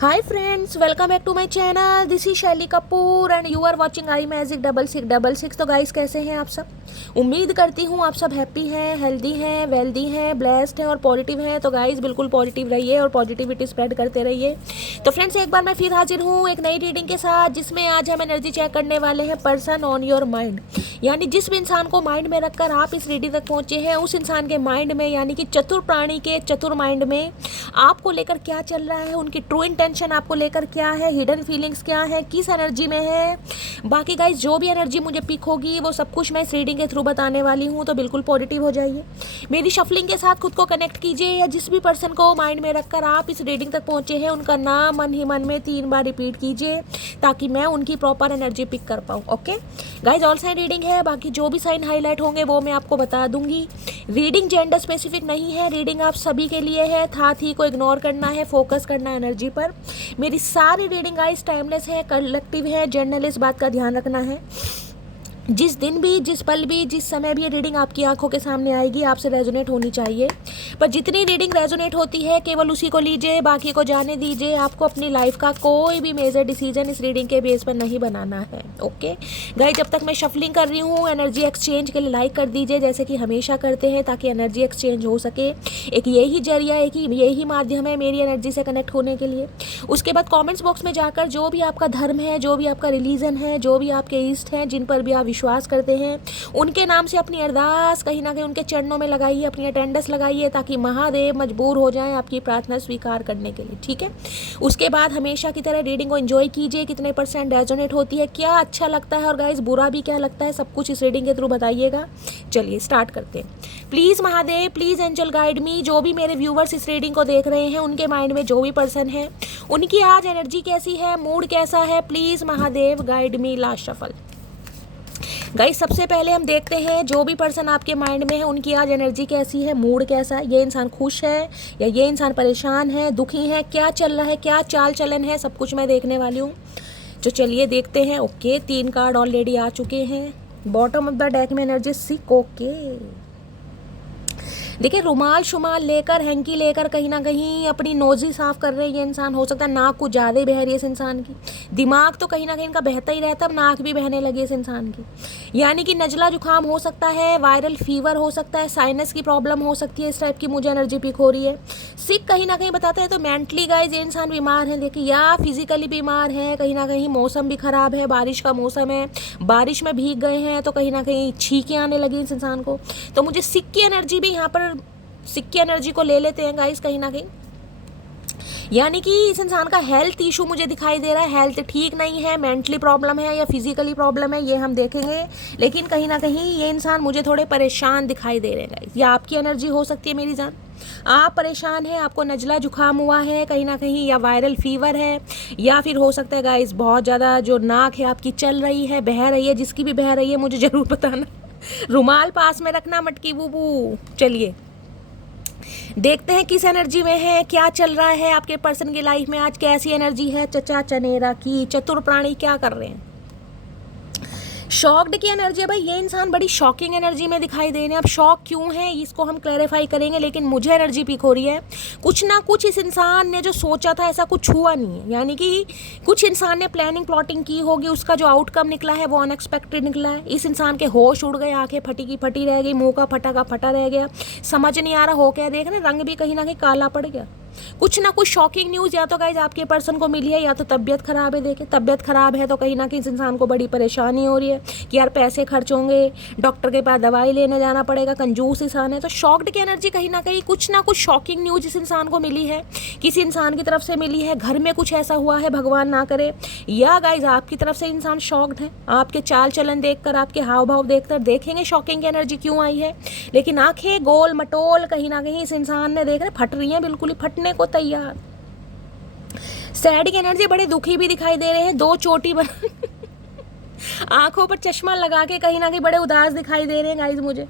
Hi friends, welcome back to my channel. This is Shaily Kapoor and you are watching I magic 6666। तो guys, कैसे हैं आप सब? उम्मीद करती हूँ आप सब हैप्पी हैं, हेल्दी हैं, वेल्दी हैं, ब्लेस्ड हैं और पॉजिटिव हैं। तो गाइस, बिल्कुल पॉजिटिव रहिए और पॉजिटिविटी स्प्रेड करते रहिए। तो फ्रेंड्स, एक बार मैं फिर हाजिर हूँ एक नई रीडिंग के साथ, जिसमें आज हम एनर्जी चेक करने वाले हैं पर्सन ऑन योर माइंड। यानी जिस भी इंसान को माइंड में रखकर आप इस रीडिंग तक पहुँचे हैं, उस इंसान के माइंड में, यानी कि चतुर प्राणी के चतुर माइंड में आपको लेकर क्या चल रहा है, उनकी ट्रू इंटेंशन आपको लेकर क्या है, हिडन फीलिंग्स क्या है, किस एनर्जी में है। बाकी गाइज, जो भी एनर्जी मुझे पिक होगी वो सब कुछ मैं इस रीडिंग के थ्रू बताने वाली हूँ। तो बिल्कुल पॉजिटिव हो जाइए, मेरी शफलिंग के साथ खुद को कनेक्ट कीजिए, या जिस भी पर्सन को माइंड में रखकर आप इस रीडिंग तक पहुँचे हैं उनका नाम मन ही मन में 3 बार रिपीट कीजिए, ताकि मैं उनकी प्रॉपर एनर्जी पिक कर पाऊँ। Okay guys, all sign reading है, बाकी जो भी साइन हाईलाइट होंगे वो मैं आपको बता दूंगी। रीडिंग जेंडर स्पेसिफिक नहीं है, रीडिंग आप सभी के लिए है। था थी को इग्नोर करना है, फोकस करना है एनर्जी पर। मेरी सारी रीडिंग गाइस टाइमलेस है, कलेक्टिव है, जर्नल, इस बात का ध्यान रखना है। जिस दिन भी, जिस पल भी, जिस समय भी ये रीडिंग आपकी आंखों के सामने आएगी, आपसे रेजोनेट होनी चाहिए। पर जितनी रीडिंग रेजोनेट होती है केवल उसी को लीजिए, बाकी को जाने दीजिए। आपको अपनी लाइफ का कोई भी मेजर डिसीजन इस रीडिंग के बेस पर नहीं बनाना है। ओके गाइस, जब तक मैं शफलिंग कर रही हूँ, एनर्जी एक्सचेंज के लिए लाइक कर दीजिए, जैसे कि हमेशा करते हैं, ताकि एनर्जी एक्सचेंज हो सके। एक यही जरिया, एक यही माध्यम है मेरी एनर्जी से कनेक्ट होने के लिए। उसके बाद कॉमेंट्स बॉक्स में जाकर जो भी आपका धर्म है, जो भी आपका रिलीजन है, जो भी आपके इष्ट हैं, जिन पर भी आप विश्वास करते हैं, उनके नाम से अपनी अरदास कहीं ना कहीं उनके चरणों में लगाइए, अपनी अटेंडेंस लगाइए, ताकि महादेव मजबूर हो जाएं आपकी प्रार्थना स्वीकार करने के लिए। ठीक है, उसके बाद हमेशा की तरह रीडिंग को एंजॉय कीजिए, कितने % रेजोनेट होती है, क्या अच्छा लगता है और गाइस बुरा भी क्या लगता है, सब कुछ इस रीडिंग के थ्रू बताइएगा। चलिए स्टार्ट करते हैं। Please Mahadev, please angel guide me. जो भी मेरे व्यूवर्स इस रीडिंग को देख रहे हैं, उनके माइंड में जो भी पर्सन है, उनकी आज एनर्जी कैसी है, मूड कैसा है, please Mahadev guide me. Last shuffle guys, सबसे पहले हम देखते हैं जो भी पर्सन आपके माइंड में है, उनकी आज एनर्जी कैसी है, मूड कैसा है। ये इंसान खुश है या ये इंसान परेशान है, दुखी है, क्या चल रहा है, क्या चाल चलन है, सब कुछ मैं देखने वाली हूँ। तो चलिए देखते हैं। ओके, 3 कार्ड ऑलरेडी आ चुके हैं। बॉटम ऑफ द डेक में एनर्जी सिक। ओके, देखिए, रुमाल शुमाल लेकर, हैंकी लेकर कहीं ना कहीं अपनी नोज़ी साफ कर रहे हैं ये इंसान। हो सकता है नाक कुछ ज़्यादा ही बह रही है इस इंसान की। दिमाग तो कहीं ना कहीं इनका बहता ही रहता है, अब नाक भी बहने लगी इस इंसान की। यानी कि नज़ला जुकाम हो सकता है, वायरल फीवर हो सकता है, साइनस की प्रॉब्लम हो सकती है, इस टाइप की मुझे एनर्जी पिक हो रही है। सिक कहीं ना कहीं बताते हैं, तो मेंटली गाइज ये इंसान बीमार है, देखिए, या फिजिकली बीमार है। कहीं ना कहीं मौसम भी ख़राब है, बारिश का मौसम है, बारिश में भीग गए हैं, तो कहीं ना कहीं छींकें आने लगी इस इंसान को। तो मुझे सिक की एनर्जी भी यहाँ पर, सिक की एनर्जी को ले लेते हैं गाइस कहीं ना कहीं। यानी कि इस इंसान का हेल्थ इशू मुझे दिखाई दे रहा है, हेल्थ ठीक नहीं है, मेंटली प्रॉब्लम है या फिजिकली प्रॉब्लम है, ये हम देखेंगे। लेकिन कहीं ना कहीं ये इंसान मुझे थोड़े परेशान दिखाई दे रहे हैं गाइस। या आपकी एनर्जी हो सकती है मेरी जान, आप परेशान हैं, आपको नज़ला जुकाम हुआ है कहीं ना कहीं, या वायरल फीवर है, या फिर हो सकता है गाइस बहुत ज़्यादा जो नाक है आपकी चल रही है, बह रही है। जिसकी भी बह रही है मुझे ज़रूर बताना। रुमाल पास में रखना, मटकी बूबू। चलिए देखते हैं किस एनर्जी में है, क्या चल रहा है आपके पर्सन की लाइफ में, आज कैसी एनर्जी है चचा चनेरा की। चतुर प्राणी क्या कर रहे हैं, शॉक्ड की एनर्जी है भाई। ये इंसान बड़ी शॉकिंग एनर्जी में दिखाई दे रहे हैं। अब शॉक क्यों है इसको हम क्लैरिफाई करेंगे, लेकिन मुझे एनर्जी पिक हो रही है कुछ ना कुछ इस इंसान ने जो सोचा था ऐसा कुछ हुआ नहीं है। यानी कि कुछ इंसान ने प्लानिंग प्लॉटिंग की होगी, उसका जो आउटकम निकला है वो अनएक्सपेक्टेड निकला है। इस इंसान के होश उड़ गए, आंखें फटी की फटी रह गई, मुंह का फटा रह गया, समझ नहीं आ रहा हो क्या देख रहे, रंग भी कहीं ना कहीं काला पड़ गया। कुछ ना कुछ शॉकिंग न्यूज़ या तो गाइज आपके पर्सन को मिली है, या तो तबीयत खराब है। देखिए, तबीयत खराब है तो कहीं ना कहीं इस इंसान को बड़ी परेशानी हो रही है कि यार पैसे खर्च होंगे, डॉक्टर के पास दवाई लेने जाना पड़ेगा, कंजूस इंसान है। तो शॉक्ड की एनर्जी कहीं ना कहीं, कुछ ना कुछ शॉकिंग न्यूज़ इस इंसान को मिली है, किसी इंसान की तरफ से मिली है, घर में कुछ ऐसा हुआ है, भगवान ना करे। या गाइज आपकी तरफ से इंसान शॉक्ड है, आपके चाल चलन देखकर, आपके हाव भाव देखकर। देखेंगे शॉकिंग की एनर्जी क्यों आई है। लेकिन आंखें गोल मटोल कहीं ना कहीं इस इंसान ने, देख रहे फट रही हैं, बिल्कुल ही फटने को तैयार। सैड की एनर्जी, बड़े दुखी भी दिखाई दे रहे हैं, 2 चोटी आंखों पर चश्मा लगा के कहीं ना कहीं बड़े उदास दिखाई दे रहे हैं गाइज मुझे।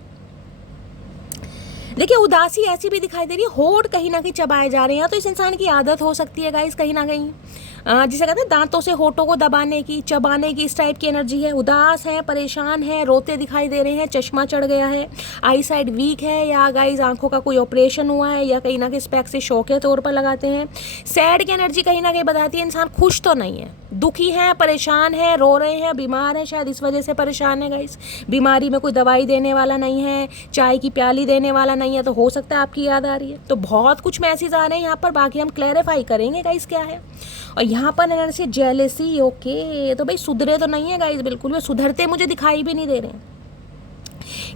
देखिए उदासी ऐसी भी दिखाई दे रही है, होठ कहीं ना कहीं चबाए जा रहे हैं, तो इस इंसान की आदत हो सकती है गाइस कहीं ना कहीं, जिसे कहते हैं दांतों से होठों को दबाने की, चबाने की, इस टाइप की एनर्जी है। उदास है, परेशान है, रोते दिखाई दे रहे हैं, चश्मा चढ़ गया है, आई साइड वीक है, या गाइस आंखों का कोई ऑपरेशन हुआ है, या कहीं ना कहीं स्पेक्स से शौक के तौर पर लगाते हैं। सैड की एनर्जी कहीं ना कहीं बताती है इंसान खुश तो नहीं है, दुखी है, परेशान है, रो रहे हैं, बीमार है, शायद इस वजह से परेशान है गाइस। बीमारी में कोई दवाई देने वाला नहीं है, चाय की प्याली देने वाला नहीं है, तो हो सकता है आपकी याद आ रही है। तो बहुत कुछ मैसेज आ रहे हैं यहाँ पर, बाकी हम क्लैरिफाई करेंगे गाइस क्या है। और यहाँ पर एनर्जी जेलेसी, ओके, तो भाई सुधरे तो नहीं है गाइस, बिल्कुल भी सुधरते मुझे दिखाई भी नहीं दे रहे हैं।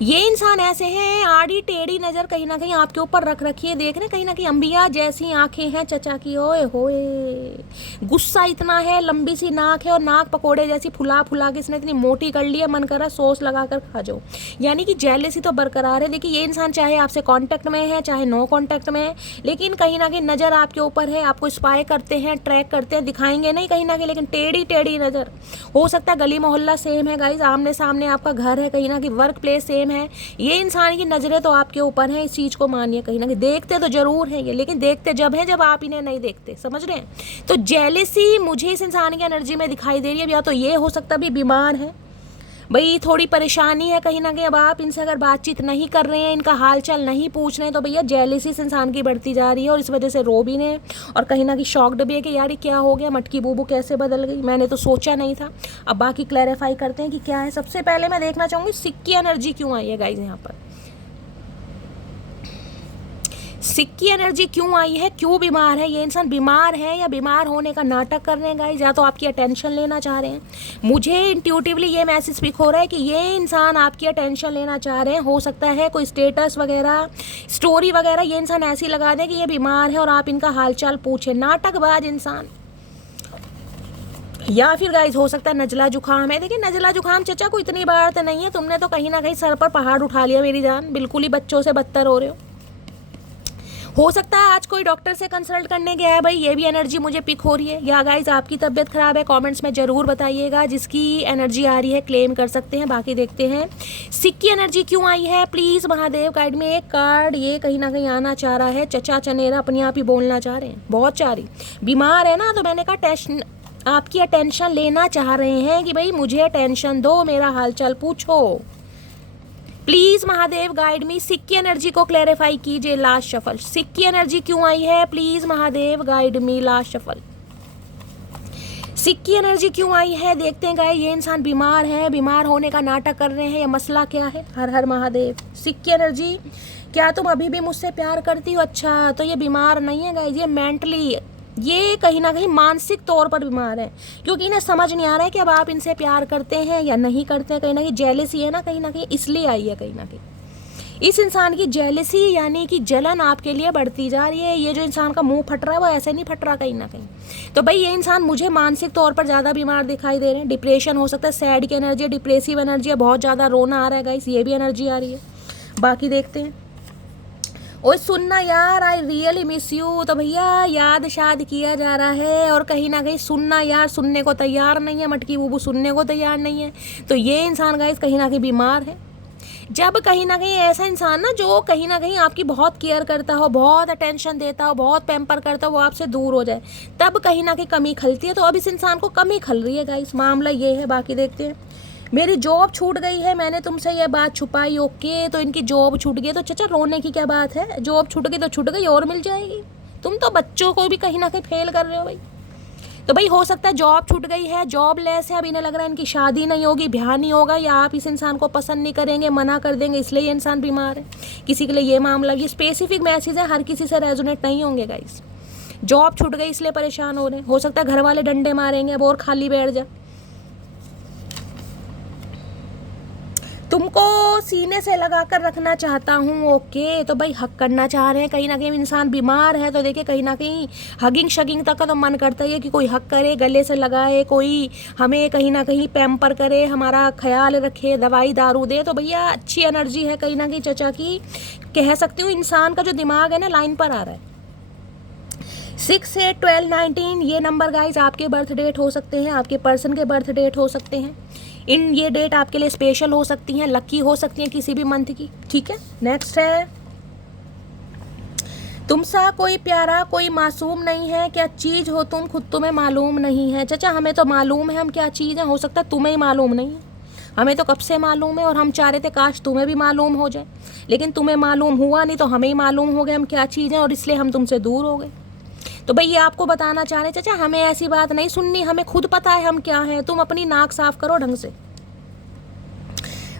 ये इंसान ऐसे हैं, आड़ी टेढ़ी नज़र कहीं ना कहीं आपके ऊपर रख रखी है, देख रहे कहीं ना कहीं अंबिया जैसी आंखें हैं चचा की, ओए होए, गुस्सा इतना है, लंबी सी नाक है, और नाक पकोड़े जैसी फुला फुला के इसने इतनी मोटी कर ली है, मन कर रहा सॉस लगा कर खा जाओ। यानी कि जेलसी तो बरकरार है। देखिए ये इंसान चाहे आपसे कॉन्टैक्ट में है, चाहे नो कॉन्टैक्ट में है, लेकिन कहीं ना कहीं नज़र आपके ऊपर है, आपको स्पाई करते हैं, ट्रैक करते हैं, दिखाएंगे नहीं कहीं ना कहीं, लेकिन टेढ़ी टेढ़ी नज़र। हो सकता है गली मोहल्ला सेम है गाइज, आमने सामने आपका घर है, कहीं ना कहीं वर्क प्लेस सेम है, ये इंसान की नजरें तो आपके ऊपर हैं, इस चीज को मानिए। कहीं ना कहीं देखते तो जरूर है ये, लेकिन देखते जब है जब आप इन्हें नहीं देखते, समझ रहे हैं। तो जेलेसी मुझे इस इंसान की एनर्जी में दिखाई दे रही है। या तो ये हो सकता है भी बीमार है भाई, थोड़ी परेशानी है कहीं ना कहीं। अब आप इनसे अगर बातचीत नहीं कर रहे हैं, इनका हाल चाल नहीं पूछ रहे हैं, तो भैया जेलेसी इस इंसान की बढ़ती जा रही है, और इस वजह से रो भी ने, और कहीं ना कहीं शॉक्ड भी है कि यार ये क्या हो गया, मटकी बूबू कैसे बदल गई, मैंने तो सोचा नहीं था। अब बाकी क्लैरिफाई करते हैं कि क्या है। सबसे पहले मैं देखना चाहूँगी सिक की एनर्जी क्यों आई है गाइज यहाँ पर, सिक की एनर्जी क्यों आई है, क्यों बीमार है ये इंसान, बीमार है या बीमार होने का नाटक कर रहे हैं गाइस, या तो आपकी अटेंशन लेना चाह रहे हैं। मुझे इंट्यूटिवली ये मैसेज पिक हो रहा है कि ये इंसान आपकी अटेंशन लेना चाह रहे हैं। हो सकता है कोई स्टेटस वगैरह, स्टोरी वगैरह ये इंसान ऐसी लगा दें कि ये बीमार है और आप इनका हालचाल पूछे, नाटकबाज इंसान। या फिर गाइस हो सकता है नजला जुखाम है। देखिए नजला जुखाम चचा को इतनी बार तो नहीं है, तुमने तो कहीं ना कहीं सर पर पहाड़ उठा लिया मेरी जान, बिल्कुल ही बच्चों से बदतर हो रहे हो सकता है आज कोई डॉक्टर से कंसल्ट करने गया है भाई, ये भी एनर्जी मुझे पिक हो रही है। या गाइज आपकी तबीयत खराब है, कमेंट्स में ज़रूर बताइएगा, जिसकी एनर्जी आ रही है क्लेम कर सकते हैं। बाकी देखते हैं सिक की एनर्जी क्यों आई है। प्लीज़ महादेव गाइड में एक कार्ड ये कहीं ना कहीं आना चाह रहा है। चचा चनेरा अपने आप ही बोलना चाह रहे हैं, बहुत चाह रही, बीमार है ना, तो मैंने कहा टेंशन, आपकी अटेंशन लेना चाह रहे हैं कि भाई मुझे अटेंशन दो, मेरा हालचाल पूछो। प्लीज महादेव गाइड मी, सिक की एनर्जी को क्लैरिफाई कीजिए। लास्ट शफल, सिक की एनर्जी क्यों आई है, please Mahadev guide me. Last shuffle, sick की एनर्जी क्यों आई है, देखते हैं गाइस। ये इंसान बीमार है, बीमार होने का नाटक कर रहे हैं, या मसला क्या है। हर हर महादेव। सिक की एनर्जी, क्या तुम अभी भी मुझसे प्यार करती हो। अच्छा तो ये बीमार नहीं है गाइस, ये मेंटली, ये कहीं ना कहीं मानसिक तौर पर बीमार है, क्योंकि इन्हें समझ नहीं आ रहा है कि अब आप इनसे प्यार करते हैं या नहीं करते हैं। कहीं ना कहीं जेलसी है ना, कहीं ना कहीं इसलिए आई है। कहीं ना कहीं इस इंसान की जेलसी यानी कि जलन आपके लिए बढ़ती जा रही है। ये जो इंसान का मुंह फट रहा है वो ऐसे नहीं फट रहा कहीं ना कहीं। तो भाई ये इंसान मुझे मानसिक तौर पर ज़्यादा बीमार दिखाई दे रहे हैं। डिप्रेशन हो सकता है, सैड की एनर्जी है, डिप्रेसिव एनर्जी है, बहुत ज़्यादा रोना आ रहा है गाइस, ये भी एनर्जी आ रही है। बाकी देखते हैं। ओए सुनना यार, आई रियली मिस यू। तो भैया याद शाद किया जा रहा है, और कहीं ना कहीं सुनना यार सुनने को तैयार नहीं है, मटकी बूबू सुनने को तैयार नहीं है। तो ये इंसान गाइस कहीं ना कहीं बीमार है। जब कहीं ना कहीं ऐसा इंसान ना जो कहीं ना कहीं आपकी बहुत केयर करता हो, बहुत अटेंशन देता हो, बहुत पैम्पर करता हो, वो आपसे दूर हो जाए, तब कहीं ना कहीं कमी खलती है। तो अब इस इंसान को कमी खल रही है गाइस, मामला ये है। बाकी देखते हैं। मेरी जॉब छूट गई है, मैंने तुमसे ये बात छुपाई, ओके। तो इनकी जॉब छूट गई, तो चचा रोने की क्या बात है, जॉब छूट गई तो छूट गई, और मिल जाएगी। तुम तो बच्चों को भी कहीं ना कहीं फेल कर रहे हो भाई। तो भाई हो सकता है जॉब छूट गई है, जॉब लेस है, अब इन्हें लग रहा है इनकी शादी नहीं होगी, ब्याह नहीं होगा, या आप इस इंसान को पसंद नहीं करेंगे, मना कर देंगे, इसलिए ये इंसान बीमार है। किसी के लिए ये मामला, ये स्पेसिफिक मैसेज है, हर किसी से रेजोनेट नहीं होंगे गाइस। जॉब छूट गई इसलिए परेशान हो रहे हैं, हो सकता है घर वाले डंडे मारेंगे, अब और खाली बैठ जा। तुमको सीने से लगा कर रखना चाहता हूँ, ओके। तो भाई हक करना चाह रहे हैं, कहीं ना कहीं इंसान बीमार है, तो देखिए कहीं ना कहीं हगिंग शगिंग तक का तो मन करता ही है कि कोई हक करे, गले से लगाए, कोई हमें कहीं ना कहीं पैम्पर करे, हमारा ख्याल रखे, दवाई दारू दे। तो भैया अच्छी एनर्जी है कहीं ना कहीं चचा की, कह सकती हूँ। इंसान का जो दिमाग है ना लाइन पर आ रहा है। 6, 8, 12, 19 ये नंबर गाइज आपके बर्थ डेट हो सकते हैं, आपके पर्सन के बर्थ डेट हो सकते हैं। ये डेट आपके लिए स्पेशल हो सकती हैं, लकी हो सकती हैं किसी भी मंथ की, ठीक है। नेक्स्ट है तुम सा कोई प्यारा कोई मासूम नहीं है, क्या चीज़ हो तुम खुद तुम्हें मालूम नहीं है। चाचा हमें तो मालूम है हम क्या चीज़ है, हो सकता है तुम्हें ही मालूम नहीं है। हमें तो कब से मालूम है और हम चाह रहे थे काश तुम्हें भी मालूम हो जाए, लेकिन तुम्हें मालूम हुआ नहीं तो हमें ही मालूम हो गया हम क्या चीज़ हैं और इसलिए हम तुमसे दूर हो गए। तो भाई ये आपको बताना चाह रहे चाचा, हमें ऐसी बात नहीं सुननी, हमें खुद पता है हम क्या हैं। तुम अपनी नाक साफ करो ढंग से।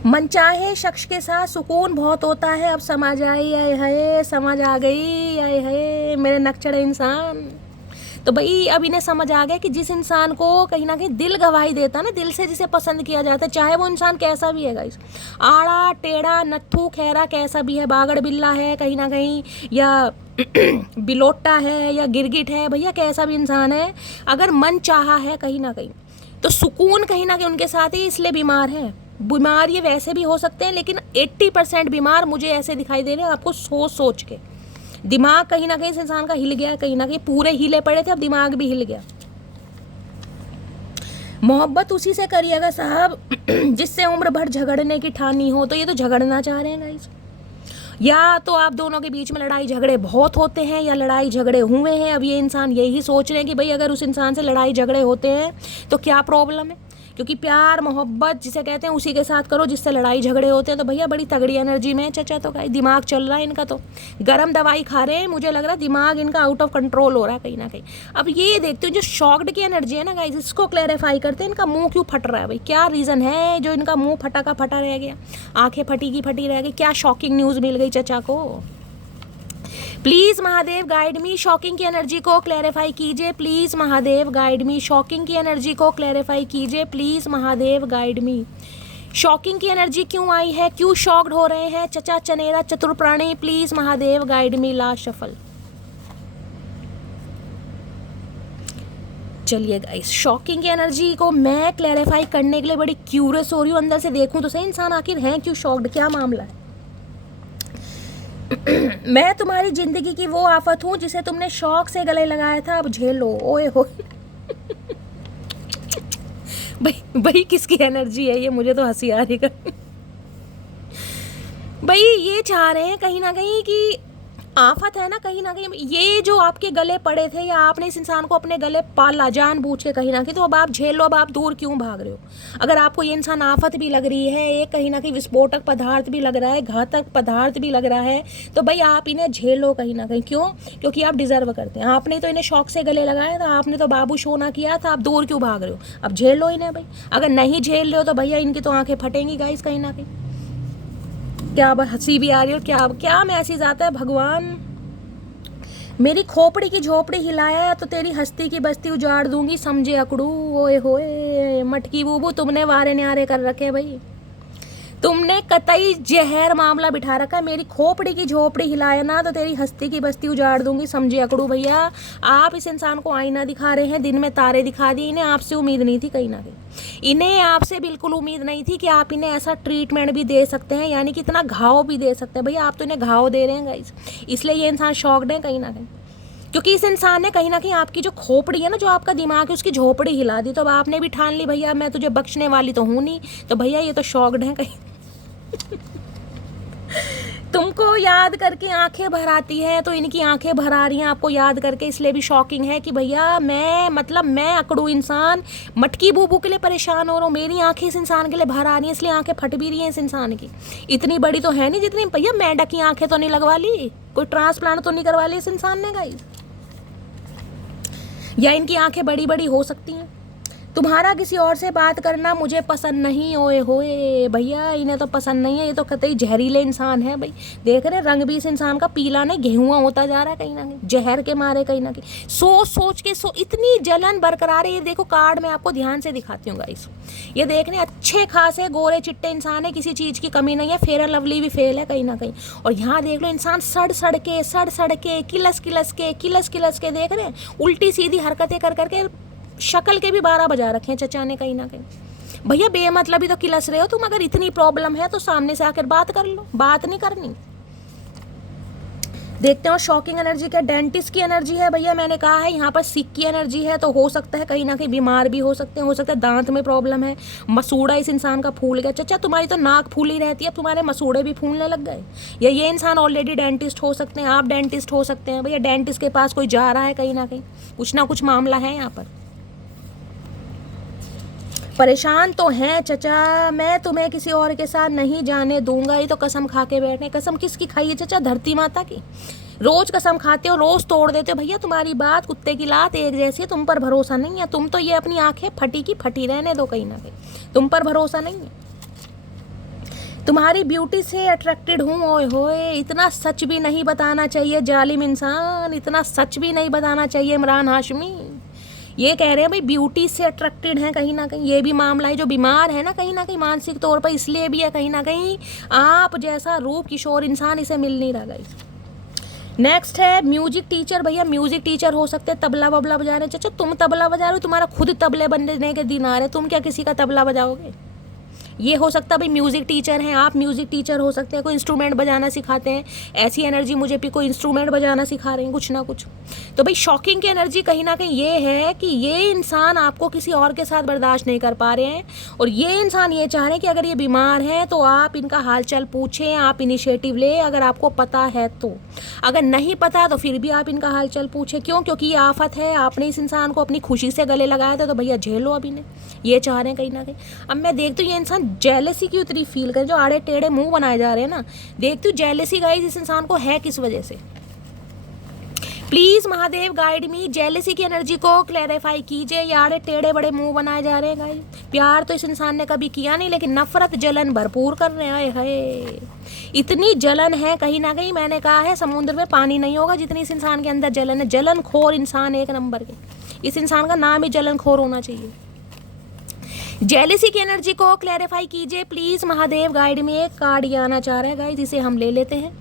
मनचाहे शख्स के साथ सुकून बहुत होता है, अब समझ आई, आए हाय समझ आ गई, आए हाय मेरे नकचढ़े इंसान। तो भाई अब इन्हें समझ आ गया कि जिस इंसान को कहीं ना कहीं दिल गवाही देता ना, दिल से जिसे पसंद किया जाता है, चाहे वो इंसान कैसा भी है गाइस, आड़ा टेढ़ा नत्थू खैरा कैसा भी है, बागड़ बिल्ला है कहीं ना कहीं, या बिलोटा है या गिरगिट है, भैया कैसा भी इंसान है, अगर मन चाहा है कहीं ना कहीं तो सुकून कहीं ना कहीं उनके साथ ही, इसलिए बीमार है। बीमार ये वैसे भी हो सकते हैं, लेकिन 80% बीमार मुझे ऐसे दिखाई दे रहे हैं आपको सोच सोच के। दिमाग कहीं ना कहीं इस इंसान का हिल गया, कहीं ना कहीं पूरे हिले पड़े थे, अब दिमाग भी हिल गया। मोहब्बत उसी से करिएगा साहब जिससे उम्र भर झगड़ने की ठानी हो। तो ये तो झगड़ना चाह रहे हैं गाइस, या तो आप दोनों के बीच में लड़ाई झगड़े बहुत होते हैं या लड़ाई झगड़े हुए हैं। अब ये इंसान यही सोच रहे हैं कि भाई अगर उस इंसान से लड़ाई झगड़े होते हैं तो क्या प्रॉब्लम है, क्योंकि प्यार मोहब्बत जिसे कहते हैं उसी के साथ करो जिससे लड़ाई झगड़े होते हैं। तो भैया बड़ी तगड़ी एनर्जी में चचा, तो कहीं दिमाग चल रहा है इनका, तो गर्म दवाई खा रहे हैं, मुझे लग रहा है दिमाग इनका आउट ऑफ कंट्रोल हो रहा है कहीं ना कहीं। अब ये देखते हो जो शॉक्ड की एनर्जी है ना गाइस, इसको क्लैरिफाई करते हैं, इनका मुंह क्यों फट रहा है भाई, क्या रीज़न है जो इनका मुंह फटा का फटा रह गया, आंखें फटी की फटी रह गई, क्या शॉकिंग न्यूज़ मिल गई चचा को। Please Mahadev guide me, shocking की एनर्जी को क्लैरिफाई कीजिए please Mahadev guide me, shocking की एनर्जी को क्लैरिफाई कीजिए please Mahadev guide me. Shocking की एनर्जी क्यों आई है, क्यों शॉक्ड हो रहे हैं चचा चनेरा चतुर प्राणी, please Mahadev guide me. Last shuffle. चलिए गाइस, शॉकिंग की एनर्जी को मैं क्लैरिफाई करने के लिए बड़ी क्यूरियस हो रही हूँ, अंदर से देखूँ तो सही इंसान आखिर है क्यों शॉक्ड, क्या मामला है। मैं तुम्हारी जिंदगी की वो आफत हूँ जिसे तुमने शौक से गले लगाया था, अब झेलो। ओए हो भाई किसकी एनर्जी है ये, मुझे तो हंसी आ रही है। भाई ये चाह रहे हैं कहीं ना कहीं कि आफत है ना कहीं ये जो आपके गले पड़े थे या आपने इस इंसान को अपने गले पाला जानबूझ के कहीं ना कहीं, तो अब आप झेल लो, अब आप दूर क्यों भाग रहे हो। अगर आपको ये इंसान आफत भी लग रही है, एक कहीं ना कहीं विस्फोटक पदार्थ भी लग रहा है, घातक पदार्थ भी लग रहा है, तो भाई आप इन्हें झेलो कहीं ना कहीं। क्यों? क्योंकि आप डिजर्व करते हैं। आपने तो इन्हें शौक से गले लगाया था, आपने तो बाबू शोना किया था, आप दूर क्यों भाग रहे हो। अब झेल लो इन्हें भाई, अगर नहीं झेल रहे हो तो भैया इनकी तो आंखें फटेंगी गाइस कहीं ना कहीं। क्या हंसी भी आ रही हो, क्या मैसेज आता है भगवान। मेरी खोपड़ी की झोपड़ी हिलाया तो तेरी हस्ती की बस्ती उजाड़ दूंगी, समझे अकड़ू। ओए होए मटकी बूबू, तुमने वारे न्यारे कर रखे भाई, तुमने कतई जहर मामला बिठा रखा है। मेरी खोपड़ी की झोपड़ी हिलाया ना तो तेरी हस्ती की बस्ती उजाड़ दूंगी, समझे अकड़ू। भैया आप इस इंसान को आईना दिखा रहे हैं, दिन में तारे दिखा दिए। इन्हें आपसे उम्मीद नहीं थी कहीं ना कहीं, इन्हें आपसे बिल्कुल उम्मीद नहीं थी कि आप इन्हें ऐसा ट्रीटमेंट भी दे सकते हैं, यानी कि इतना घाव भी दे सकते हैं। भैया आप तो इन्हें घाव दे रहे हैं गाइस, इसलिए ये इंसान शॉक्ड है कहीं ना कहीं, क्योंकि इस इंसान ने कहीं ना कहीं आपकी जो खोपड़ी है ना, जो आपका दिमाग है, उसकी झोपड़ी हिला दी। तो अब आपने भी ठान ली भैया मैं तुझे बख्शने वाली तो हूँ नहीं, तो भैया ये तो शॉक्ड है कहीं। तुमको याद करके आंखें भर आती है, तो इनकी आंखें भर आ रही हैं आपको याद करके, इसलिए भी शॉकिंग है कि भैया मैं अकड़ू इंसान मटकी बूबू के लिए परेशान हो रहा हूँ, मेरी आंखें इस इंसान के लिए भर आ रही हैं, इसलिए आंखें फट भी रही हैं इस इंसान की। इतनी बड़ी तो है नहीं जितनी भैया मेंढक की आंखें तो नहीं लगवा ली, कोई ट्रांसप्लांट तो नहीं करवा ली इस इंसान ने गाइस, या इनकी आंखें बड़ी बड़ी हो सकती हैं। तुम्हारा किसी और से बात करना मुझे पसंद नहीं। ओए होए भैया इन्हें तो पसंद नहीं है, ये तो कतई जहरीले इंसान है भाई। देख रहे रंग भी इस इंसान का पीला नहीं गेहुआ होता जा रहा है कहीं ना कहीं, जहर के मारे कहीं ना कहीं। सोच के इतनी जलन बरकरार है। ये देखो कार्ड में आपको ध्यान से दिखाती हूँ गाइस, ये देखने अच्छे खासे गोरे चिट्टे इंसान है, किसी चीज़ की कमी नहीं है, फेयर एंड लवली भी फेल है कहीं ना कहीं। और यहाँ देख लो इंसान सड़ सड़ के किलस किलस के देख रहे हैं, उल्टी सीधी हरकतें कर करके शक्ल के भी 12 बजा रखे हैं चचा ने कहीं ना कहीं। भैया बेमतलब ही तो किलस रहे हो तुम, अगर इतनी प्रॉब्लम है तो सामने से आकर बात कर लो, बात नहीं करनी। देखते हैं। और शॉकिंग एनर्जी क्या, डेंटिस्ट की एनर्जी है भैया। मैंने कहा है यहाँ पर सिक की एनर्जी है, तो हो सकता है कहीं ना कहीं बीमार भी हो सकते हैं, हो सकता है दांत में प्रॉब्लम है, मसूड़ा इस इंसान का फूल गया। चाचा तुम्हारी तो नाक फूली रहती है, अब तुम्हारे मसूड़े भी फूलने लग गए। या ये इंसान ऑलरेडी डेंटिस्ट हो सकते हैं, आप डेंटिस्ट हो सकते हैं भैया। डेंटिस्ट के पास कोई जा रहा है, कहीं ना कहीं कुछ ना कुछ मामला है यहाँ पर। परेशान तो हैं चचा, मैं तुम्हें किसी और के साथ नहीं जाने दूंगा। ये तो कसम खा के बैठे। कसम किसकी खाई है चचा? धरती माता की। रोज कसम खाते हो, रोज तोड़ देते हो भैया। तुम्हारी बात कुत्ते की लात एक जैसी है, तुम पर भरोसा नहीं है। तुम तो ये अपनी आंखें फटी की फटी रहने दो, कहीं ना कहीं तुम पर भरोसा नहीं है। तुम्हारी ब्यूटी से अट्रैक्टेड हूँ। ओए होए, इतना सच भी नहीं बताना चाहिए जालिम इंसान, इतना सच भी नहीं बताना चाहिए इमरान हाशमी। ये कह रहे हैं भाई ब्यूटी से अट्रैक्टेड हैं, कहीं ना कहीं ये भी मामला है। जो बीमार है ना कहीं ना कहीं मानसिक तौर पर, इसलिए भी है कहीं ना कहीं आप जैसा रूप किशोर इंसान इसे मिल नहीं रहा गाइस। नेक्स्ट है म्यूजिक टीचर भैया। म्यूजिक टीचर हो सकते हैं, तबला वबला बजा रहे हैं। चाचा तुम तबला बजा रहे हो, तुम्हारा खुद तबले बनने के दिन आ रहे हैं, तुम क्या किसी का तबला बजाओगे? ये हो सकता है भाई म्यूज़िक टीचर हैं आप, म्यूज़िक टीचर हो सकते हैं, कोई इंस्ट्रूमेंट बजाना सिखाते हैं। ऐसी एनर्जी मुझे भी कोई इंस्ट्रूमेंट बजाना सिखा रहे हैं कुछ ना कुछ। तो भाई शॉकिंग की एनर्जी कहीं ना कहीं ये है कि ये इंसान आपको किसी और के साथ बर्दाश्त नहीं कर पा रहे हैं, और ये इंसान ये चाह रहे हैं कि अगर ये बीमार हैं तो आप इनका हालचाल पूछें, आप इनिशिएटिव ले, अगर आपको पता है तो। अगर नहीं पता तो फिर भी आप इनका हालचाल पूछें। क्यों? क्योंकि ये आफत है, आपने इस इंसान को अपनी खुशी से गले लगाया था, तो भैया झेलो अब इन्हें। ये चाह रहे हैं कहीं ना कहीं। अब मैं देखती हूँ ये इंसान जेलेसी की उतनी फील कर, जो आड़े टेढ़े मुंह बनाए जा रहे हैं ना, देखती हूँ जेलेसी गाइस इस इंसान को है किस वजह से। Please Mahadev guide me, jealousy की एनर्जी को क्लैरिफाई कीजिए। ये आड़े टेढ़े बड़े मुंह बनाए जा रहे हैं गाइस। प्यार तो इस इंसान ने कभी किया नहीं, लेकिन नफरत जलन भरपूर कर रहे हैं। हाय इतनी जलन है कहीं ना कहीं, मैंने कहा है समुद्र में पानी नहीं होगा जितनी इस इंसान के अंदर जलन है। जलन खोर इंसान एक नंबर के। इस इंसान का नाम ही जलन खोर होना चाहिए। जेलेसी की एनर्जी को क्लैरिफाई कीजिए प्लीज महादेव गाइड में। एक कार्ड ये आना चाह रहा है गाइस, इसे हम ले लेते हैं।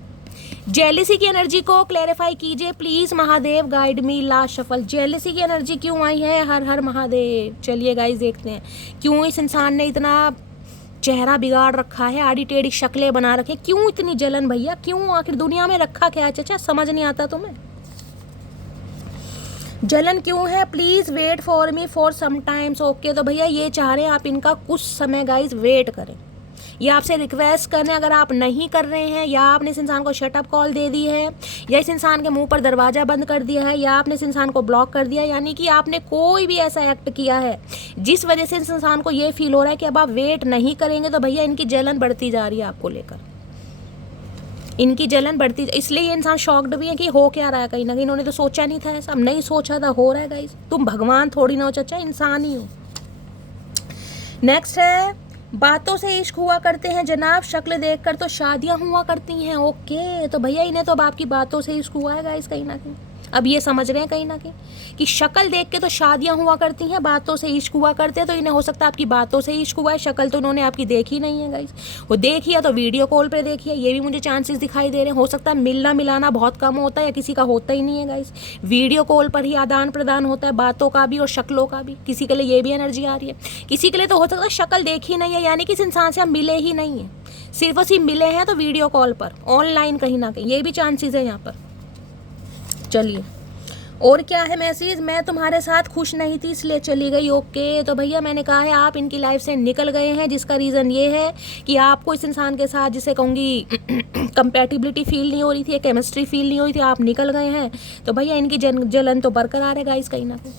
जेलेसी की एनर्जी को क्लैरिफाई कीजिए please Mahadev guide me. Last shuffle. Jealousy की एनर्जी क्यों आई है? हर हर महादेव। चलिए गाइस देखते हैं क्यों इस इंसान ने इतना चेहरा बिगाड़ रखा है, आड़ी टेढ़ी शक्लें बना रखे। क्यों इतनी जलन भैया? क्यों? आखिर दुनिया में रखा क्या है चाचा? समझ नहीं आता तुम्हें जलन क्यों है? Please wait for me for some times. Okay, तो भैया ये चाह रहे हैं आप इनका कुछ समय गाइज वेट करें। ये आपसे रिक्वेस्ट कर रहे हैं, अगर आप नहीं कर रहे हैं, या आपने इस इंसान को शटअप कॉल दे दी है, या इस इंसान के मुंह पर दरवाज़ा बंद कर दिया है, या आपने इस इंसान को ब्लॉक कर दिया, यानी कि आपने कोई भी ऐसा एक्ट किया है जिस वजह से इस इंसान को ये फील हो रहा है कि अब आप वेट नहीं करेंगे, तो भैया इनकी जलन बढ़ती जा रही है आपको लेकर। इनकी जलन बढ़ती, इसलिए ये इंसान शॉक्ड भी है कि हो क्या रहा है। कहीं ना कहीं इन्होंने तो सोचा नहीं था ऐसा, नहीं सोचा था, हो रहा है गाइस। तुम भगवान थोड़ी ना हो चाचा, इंसान ही हो। नेक्स्ट है बातों से इश्क हुआ करते हैं जनाब, शक्ल देखकर तो शादियां हुआ करती हैं। ओके, तो भैया इन्हें तो अब आपकी बातों से इश्क हुआ है गाइस कहीं ना कहीं। अब ये समझ रहे हैं कहीं ना कहीं कि शक्ल देख के तो शादियां हुआ करती हैं, बातों से इश्क हुआ करते हैं। तो इन्हें हो सकता है आपकी बातों से इश्क हुआ है, शक्ल तो उन्होंने आपकी देखी नहीं है गाइस। वो देखी है तो वीडियो कॉल पे देखी है, ये भी मुझे चांसेस दिखाई दे रहे हैं। हो सकता है मिलना मिलाना बहुत कम होता है, या किसी का होता ही नहीं है गाइस। वीडियो कॉल पर ही आदान प्रदान होता है, बातों का भी और शक्लों का भी। किसी के लिए ये भी एनर्जी आ रही है, किसी के लिए तो हो सकता है शक्ल देखी नहीं है, यानी कि इस इंसान से आप मिले ही नहीं है, सिर्फ और सिर्फ मिले हैं तो वीडियो कॉल पर, ऑनलाइन कहीं ना कहीं, ये भी चांसेस है यहाँ पर। चलिए और क्या है मैसेज? मैं तुम्हारे साथ खुश नहीं थी इसलिए चली गई। ओके, तो भैया मैंने कहा है आप इनकी लाइफ से निकल गए हैं, जिसका रीज़न ये है कि आपको इस इंसान के साथ, जिसे कहूँगी कंपैटिबिलिटी फील नहीं हो रही थी, केमिस्ट्री फील नहीं हो रही थी, आप निकल गए हैं। तो भैया इनकी जलन तो बरकरार है गाइस कहीं ना कहीं।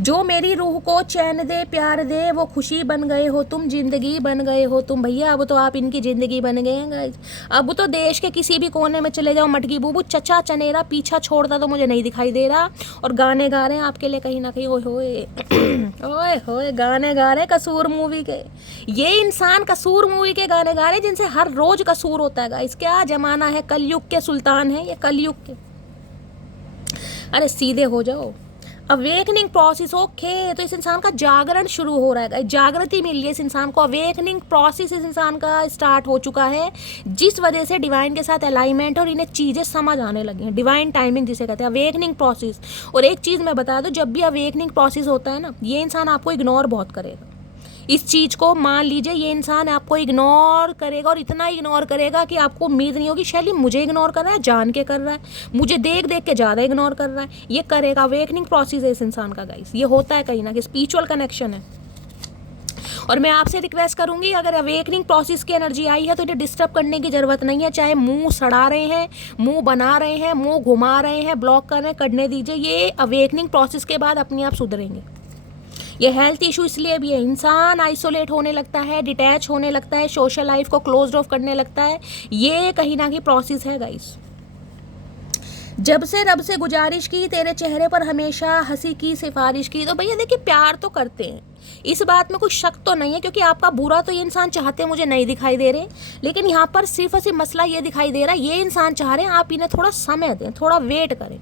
जो मेरी रूह को चैन दे प्यार दे, वो खुशी बन गए हो तुम, जिंदगी बन गए हो तुम। भैया अब तो आप इनकी ज़िंदगी बन गए हैं गाइस। अब तो देश के किसी भी कोने में चले जाओ, मटकी बूबू चचा चनेरा पीछा छोड़ता तो मुझे नहीं दिखाई दे रहा, और गाने गा रहे हैं आपके लिए कहीं ना कहीं। ओए होए ओए होए, गाने गा रहे कसूर मूवी के। ये इंसान कसूर मूवी के गाने गा रहे हैं, जिनसे हर रोज कसूर होता है गाइस। क्या जमाना है, कलयुग के सुल्तान है ये, कलयुग के। अरे सीधे हो जाओ। Awakening process. ओके, तो इस इंसान का जागरण शुरू हो रहा है, जागृति मिल रही है इस इंसान को। अवेकनिंग प्रोसेस इस इंसान का स्टार्ट हो चुका है, जिस वजह से डिवाइन के साथ अलाइनमेंट और इन्हें चीज़ें समझ आने लगी हैं। डिवाइन टाइमिंग जिसे कहते हैं, अवेकनिंग प्रोसेस। और एक चीज़ मैं बता दूं, जब भी अवेकनिंग प्रोसेस होता है ना, ये इंसान आपको इग्नोर बहुत करेगा। इस चीज़ को मान लीजिए, ये इंसान आपको इग्नोर करेगा और इतना इग्नोर करेगा कि आपको उम्मीद नहीं होगी शैली मुझे इग्नोर कर रहा है, जान के कर रहा है, मुझे देख देख के ज़्यादा इग्नोर कर रहा है। ये करेगा, अवेकनिंग प्रोसेस है इस इंसान का गाइस, ये होता है कहीं ना कहीं, स्पिरिचुअल कनेक्शन है। और मैं आपसे रिक्वेस्ट करूंगी, अगर अवेकनिंग प्रोसेस की एनर्जी आई है तो इन्हें डिस्टर्ब करने की ज़रूरत नहीं है। चाहे मुंह सड़ा रहे हैं, मुंह बना रहे हैं, मुंह घुमा रहे हैं, ब्लॉक कर रहे हैं, करने दीजिए। ये अवेकनिंग प्रोसेस के बाद अपने आप सुधरेंगे। ये हेल्थ इशू इसलिए भी है, इंसान आइसोलेट होने लगता है, डिटैच होने लगता है, सोशल लाइफ को क्लोज ऑफ करने लगता है। ये कहीं ना कहीं प्रोसेस है गाइस। जब से रब से गुजारिश की, तेरे चेहरे पर हमेशा हंसी की सिफारिश की। तो भैया देखिए, प्यार तो करते हैं, इस बात में कुछ शक तो नहीं है, क्योंकि आपका बुरा तो ये इंसान चाहते मुझे नहीं दिखाई दे रहे। लेकिन यहाँ पर सिर्फ और सिर्फ मसला ये दिखाई दे रहा है, ये इंसान चाह रहे हैं आप इन्हें थोड़ा समय दें, थोड़ा वेट करें,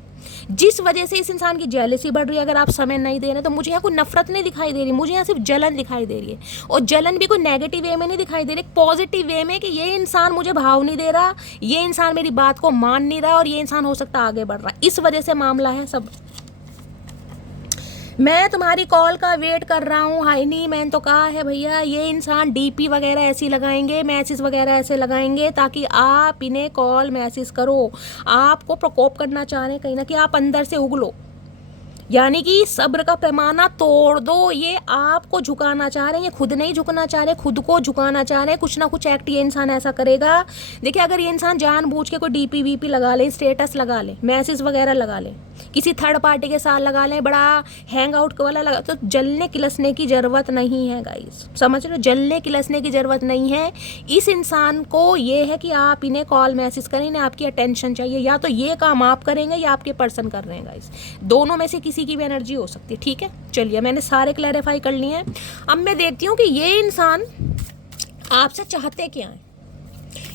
जिस वजह से इस इंसान की जेलसी बढ़ रही है। अगर आप समय नहीं दे रहे तो मुझे यहाँ कोई नफरत नहीं दिखाई दे रही, मुझे यहाँ सिर्फ जलन दिखाई दे रही है। और जलन भी कोई नेगेटिव वे में नहीं दिखाई दे रही, पॉजिटिव वे में, कि ये इंसान मुझे भाव नहीं दे रहा, ये इंसान मेरी बात को मान नहीं रहा, और ये इंसान हो सकता है आगे बढ़ रहा है। इस वजह से मामला है सब। मैं तुम्हारी कॉल का वेट कर रहा हूँ। हाय नहीं, मैंने तो कहा है भैया, ये इंसान डीपी वगैरह ऐसी लगाएंगे, मैसेज वगैरह ऐसे लगाएंगे ताकि आप इन्हें कॉल मैसेज करो। आपको प्रकोप करना चाह रहे हैं कहीं ना कि आप अंदर से उगलो, यानी कि सब्र का पैमाना तोड़ दो। ये आपको झुकाना चाह रहे हैं, ये खुद नहीं झुकना चाह रहे, खुद को झुकाना चाह रहे हैं। कुछ ना कुछ एक्ट ये इंसान ऐसा करेगा। देखिए, अगर ये इंसान जानबूझ के कोई डीपी वीपी लगा ले, स्टेटस लगा ले, मैसेज वगैरह लगा ले, किसी थर्ड पार्टी के साथ लगा लें, बड़ा हैंग आउट वाला लगा, तो जलने किलसने की ज़रूरत नहीं है गाइस, समझ रहे हो? जलने किलसने की ज़रूरत नहीं है। इस इंसान को ये है कि आप इन्हें कॉल मैसेज करें, इन्हें आपकी अटेंशन चाहिए। या तो ये काम आप करेंगे या आपके पर्सन कर रहे हैं गाइस, दोनों में से किसी की भी एनर्जी हो सकती है। ठीक है, चलिए मैंने सारे क्लैरिफाई कर लिए हैं। अब मैं देखती हूँ कि ये इंसान आपसे चाहते क्या हैं।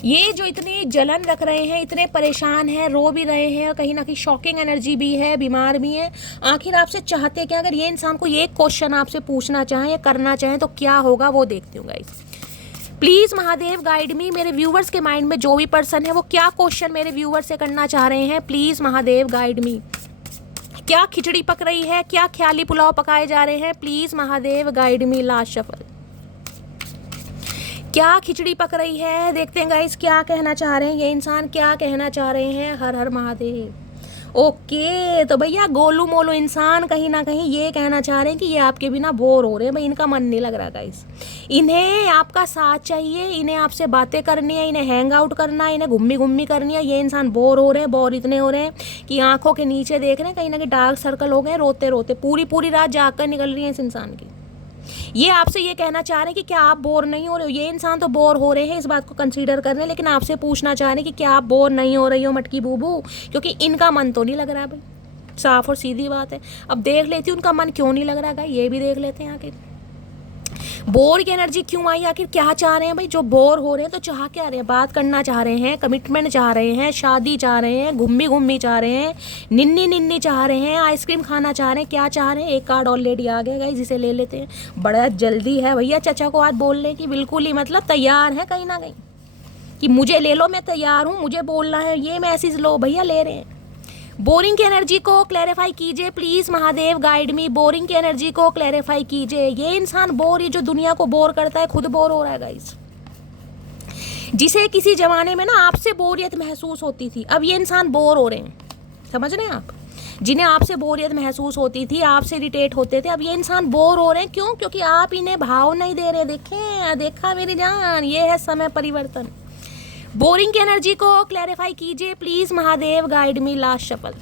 ये जो इतनी जलन रख रहे हैं, इतने परेशान हैं, रो भी रहे हैं, कहीं ना कहीं शॉकिंग एनर्जी भी है, बीमार भी है, आखिर आपसे चाहते क्या? अगर ये इंसान को ये क्वेश्चन आपसे पूछना चाहें या करना चाहें तो क्या होगा, वो देखती हूँ गाइस। प्लीज़ महादेव गाइड मी। मेरे व्यूवर्स के माइंड में जो भी पर्सन है वो क्या क्वेश्चन मेरे व्यूवर से करना चाह रहे हैं, प्लीज़ महादेव गाइड मी। क्या खिचड़ी पक रही है, क्या ख्याली पुलाव पकाए जा रहे हैं, please Mahadev guide me. Last shuffle, क्या खिचड़ी पक रही है, देखते हैं गाइस क्या कहना चाह रहे हैं ये इंसान, क्या कहना चाह रहे हैं। हर हर महादेव। ओके, तो भैया गोलू मोलू इंसान कहीं ना कहीं ये कहना चाह रहे हैं कि ये आपके बिना बोर हो रहे हैं, भाई इनका मन नहीं लग रहा गाइस, इन्हें आपका साथ चाहिए, इन्हें आपसे बातें करनी है, इन्हें हैंग आउट करना है, इन्हें घुम्मी घुम्मी करनी है। ये इंसान बोर हो रहे हैं, बोर इतने हो रहे हैं कि आंखों के नीचे देख रहे हैं कहीं ना कहीं डार्क सर्कल हो गए, रोते रोते पूरी पूरी रात जाग कर निकल रही है इस इंसान की। ये आपसे ये कहना चाह रहे हैं कि क्या आप बोर नहीं हो रहे हो। ये इंसान तो बोर हो रहे हैं, इस बात को कंसीडर कर रहे हैं, लेकिन आपसे पूछना चाह रहे हैं कि क्या आप बोर नहीं हो रही हो मटकी बूबू, क्योंकि इनका मन तो नहीं लग रहा है भाई, साफ और सीधी बात है। अब देख लेती हूँ उनका मन क्यों नहीं लग रहा है, ये भी देख लेते हैं आखिर बोर की एनर्जी क्यों आई, आखिर क्या चाह रहे हैं भाई। जो बोर हो रहे हैं तो चाह क्या रहे हैं, बात करना चाह रहे हैं, कमिटमेंट चाह रहे हैं, शादी चाह रहे हैं, घुम्मी घुम्मी चाह रहे हैं, निन्नी निन्नी चाह रहे हैं, आइसक्रीम खाना चाह रहे हैं, क्या चाह रहे हैं। एक कार्ड ऑलरेडी आ गया गाइस, जिसे ले लेते हैं। बड़ा जल्दी है भैया चचा को आज बोलने की, बिल्कुल ही मतलब तैयार है कहीं ना कहीं कि मुझे ले लो, मैं तैयार हूँ, मुझे बोलना है, ये मैसेज लो भैया, ले रहे हैं। बोरिंग की एनर्जी को क्लैरिफाई कीजिए please Mahadev guide me. Boring की एनर्जी को क्लैरिफाई कीजिए। ये इंसान बोर, ये जो दुनिया को बोर करता है, खुद बोर हो रहा है गाइस। जिसे किसी ज़माने में ना आपसे बोरियत महसूस होती थी, अब ये इंसान बोर हो रहे हैं, समझ रहे हैं आप। जिन्हें आपसे बोरियत महसूस होती थी, आपसे इरिटेट होते थे, अब ये इंसान बोर हो रहे हैं। क्यों? क्योंकि आप इन्हें भाव नहीं दे रहे। देखें, देखा मेरी जान, ये है समय परिवर्तन। बोरिंग की एनर्जी को क्लैरिफाई कीजिए please Mahadev guide me. Last shuffle,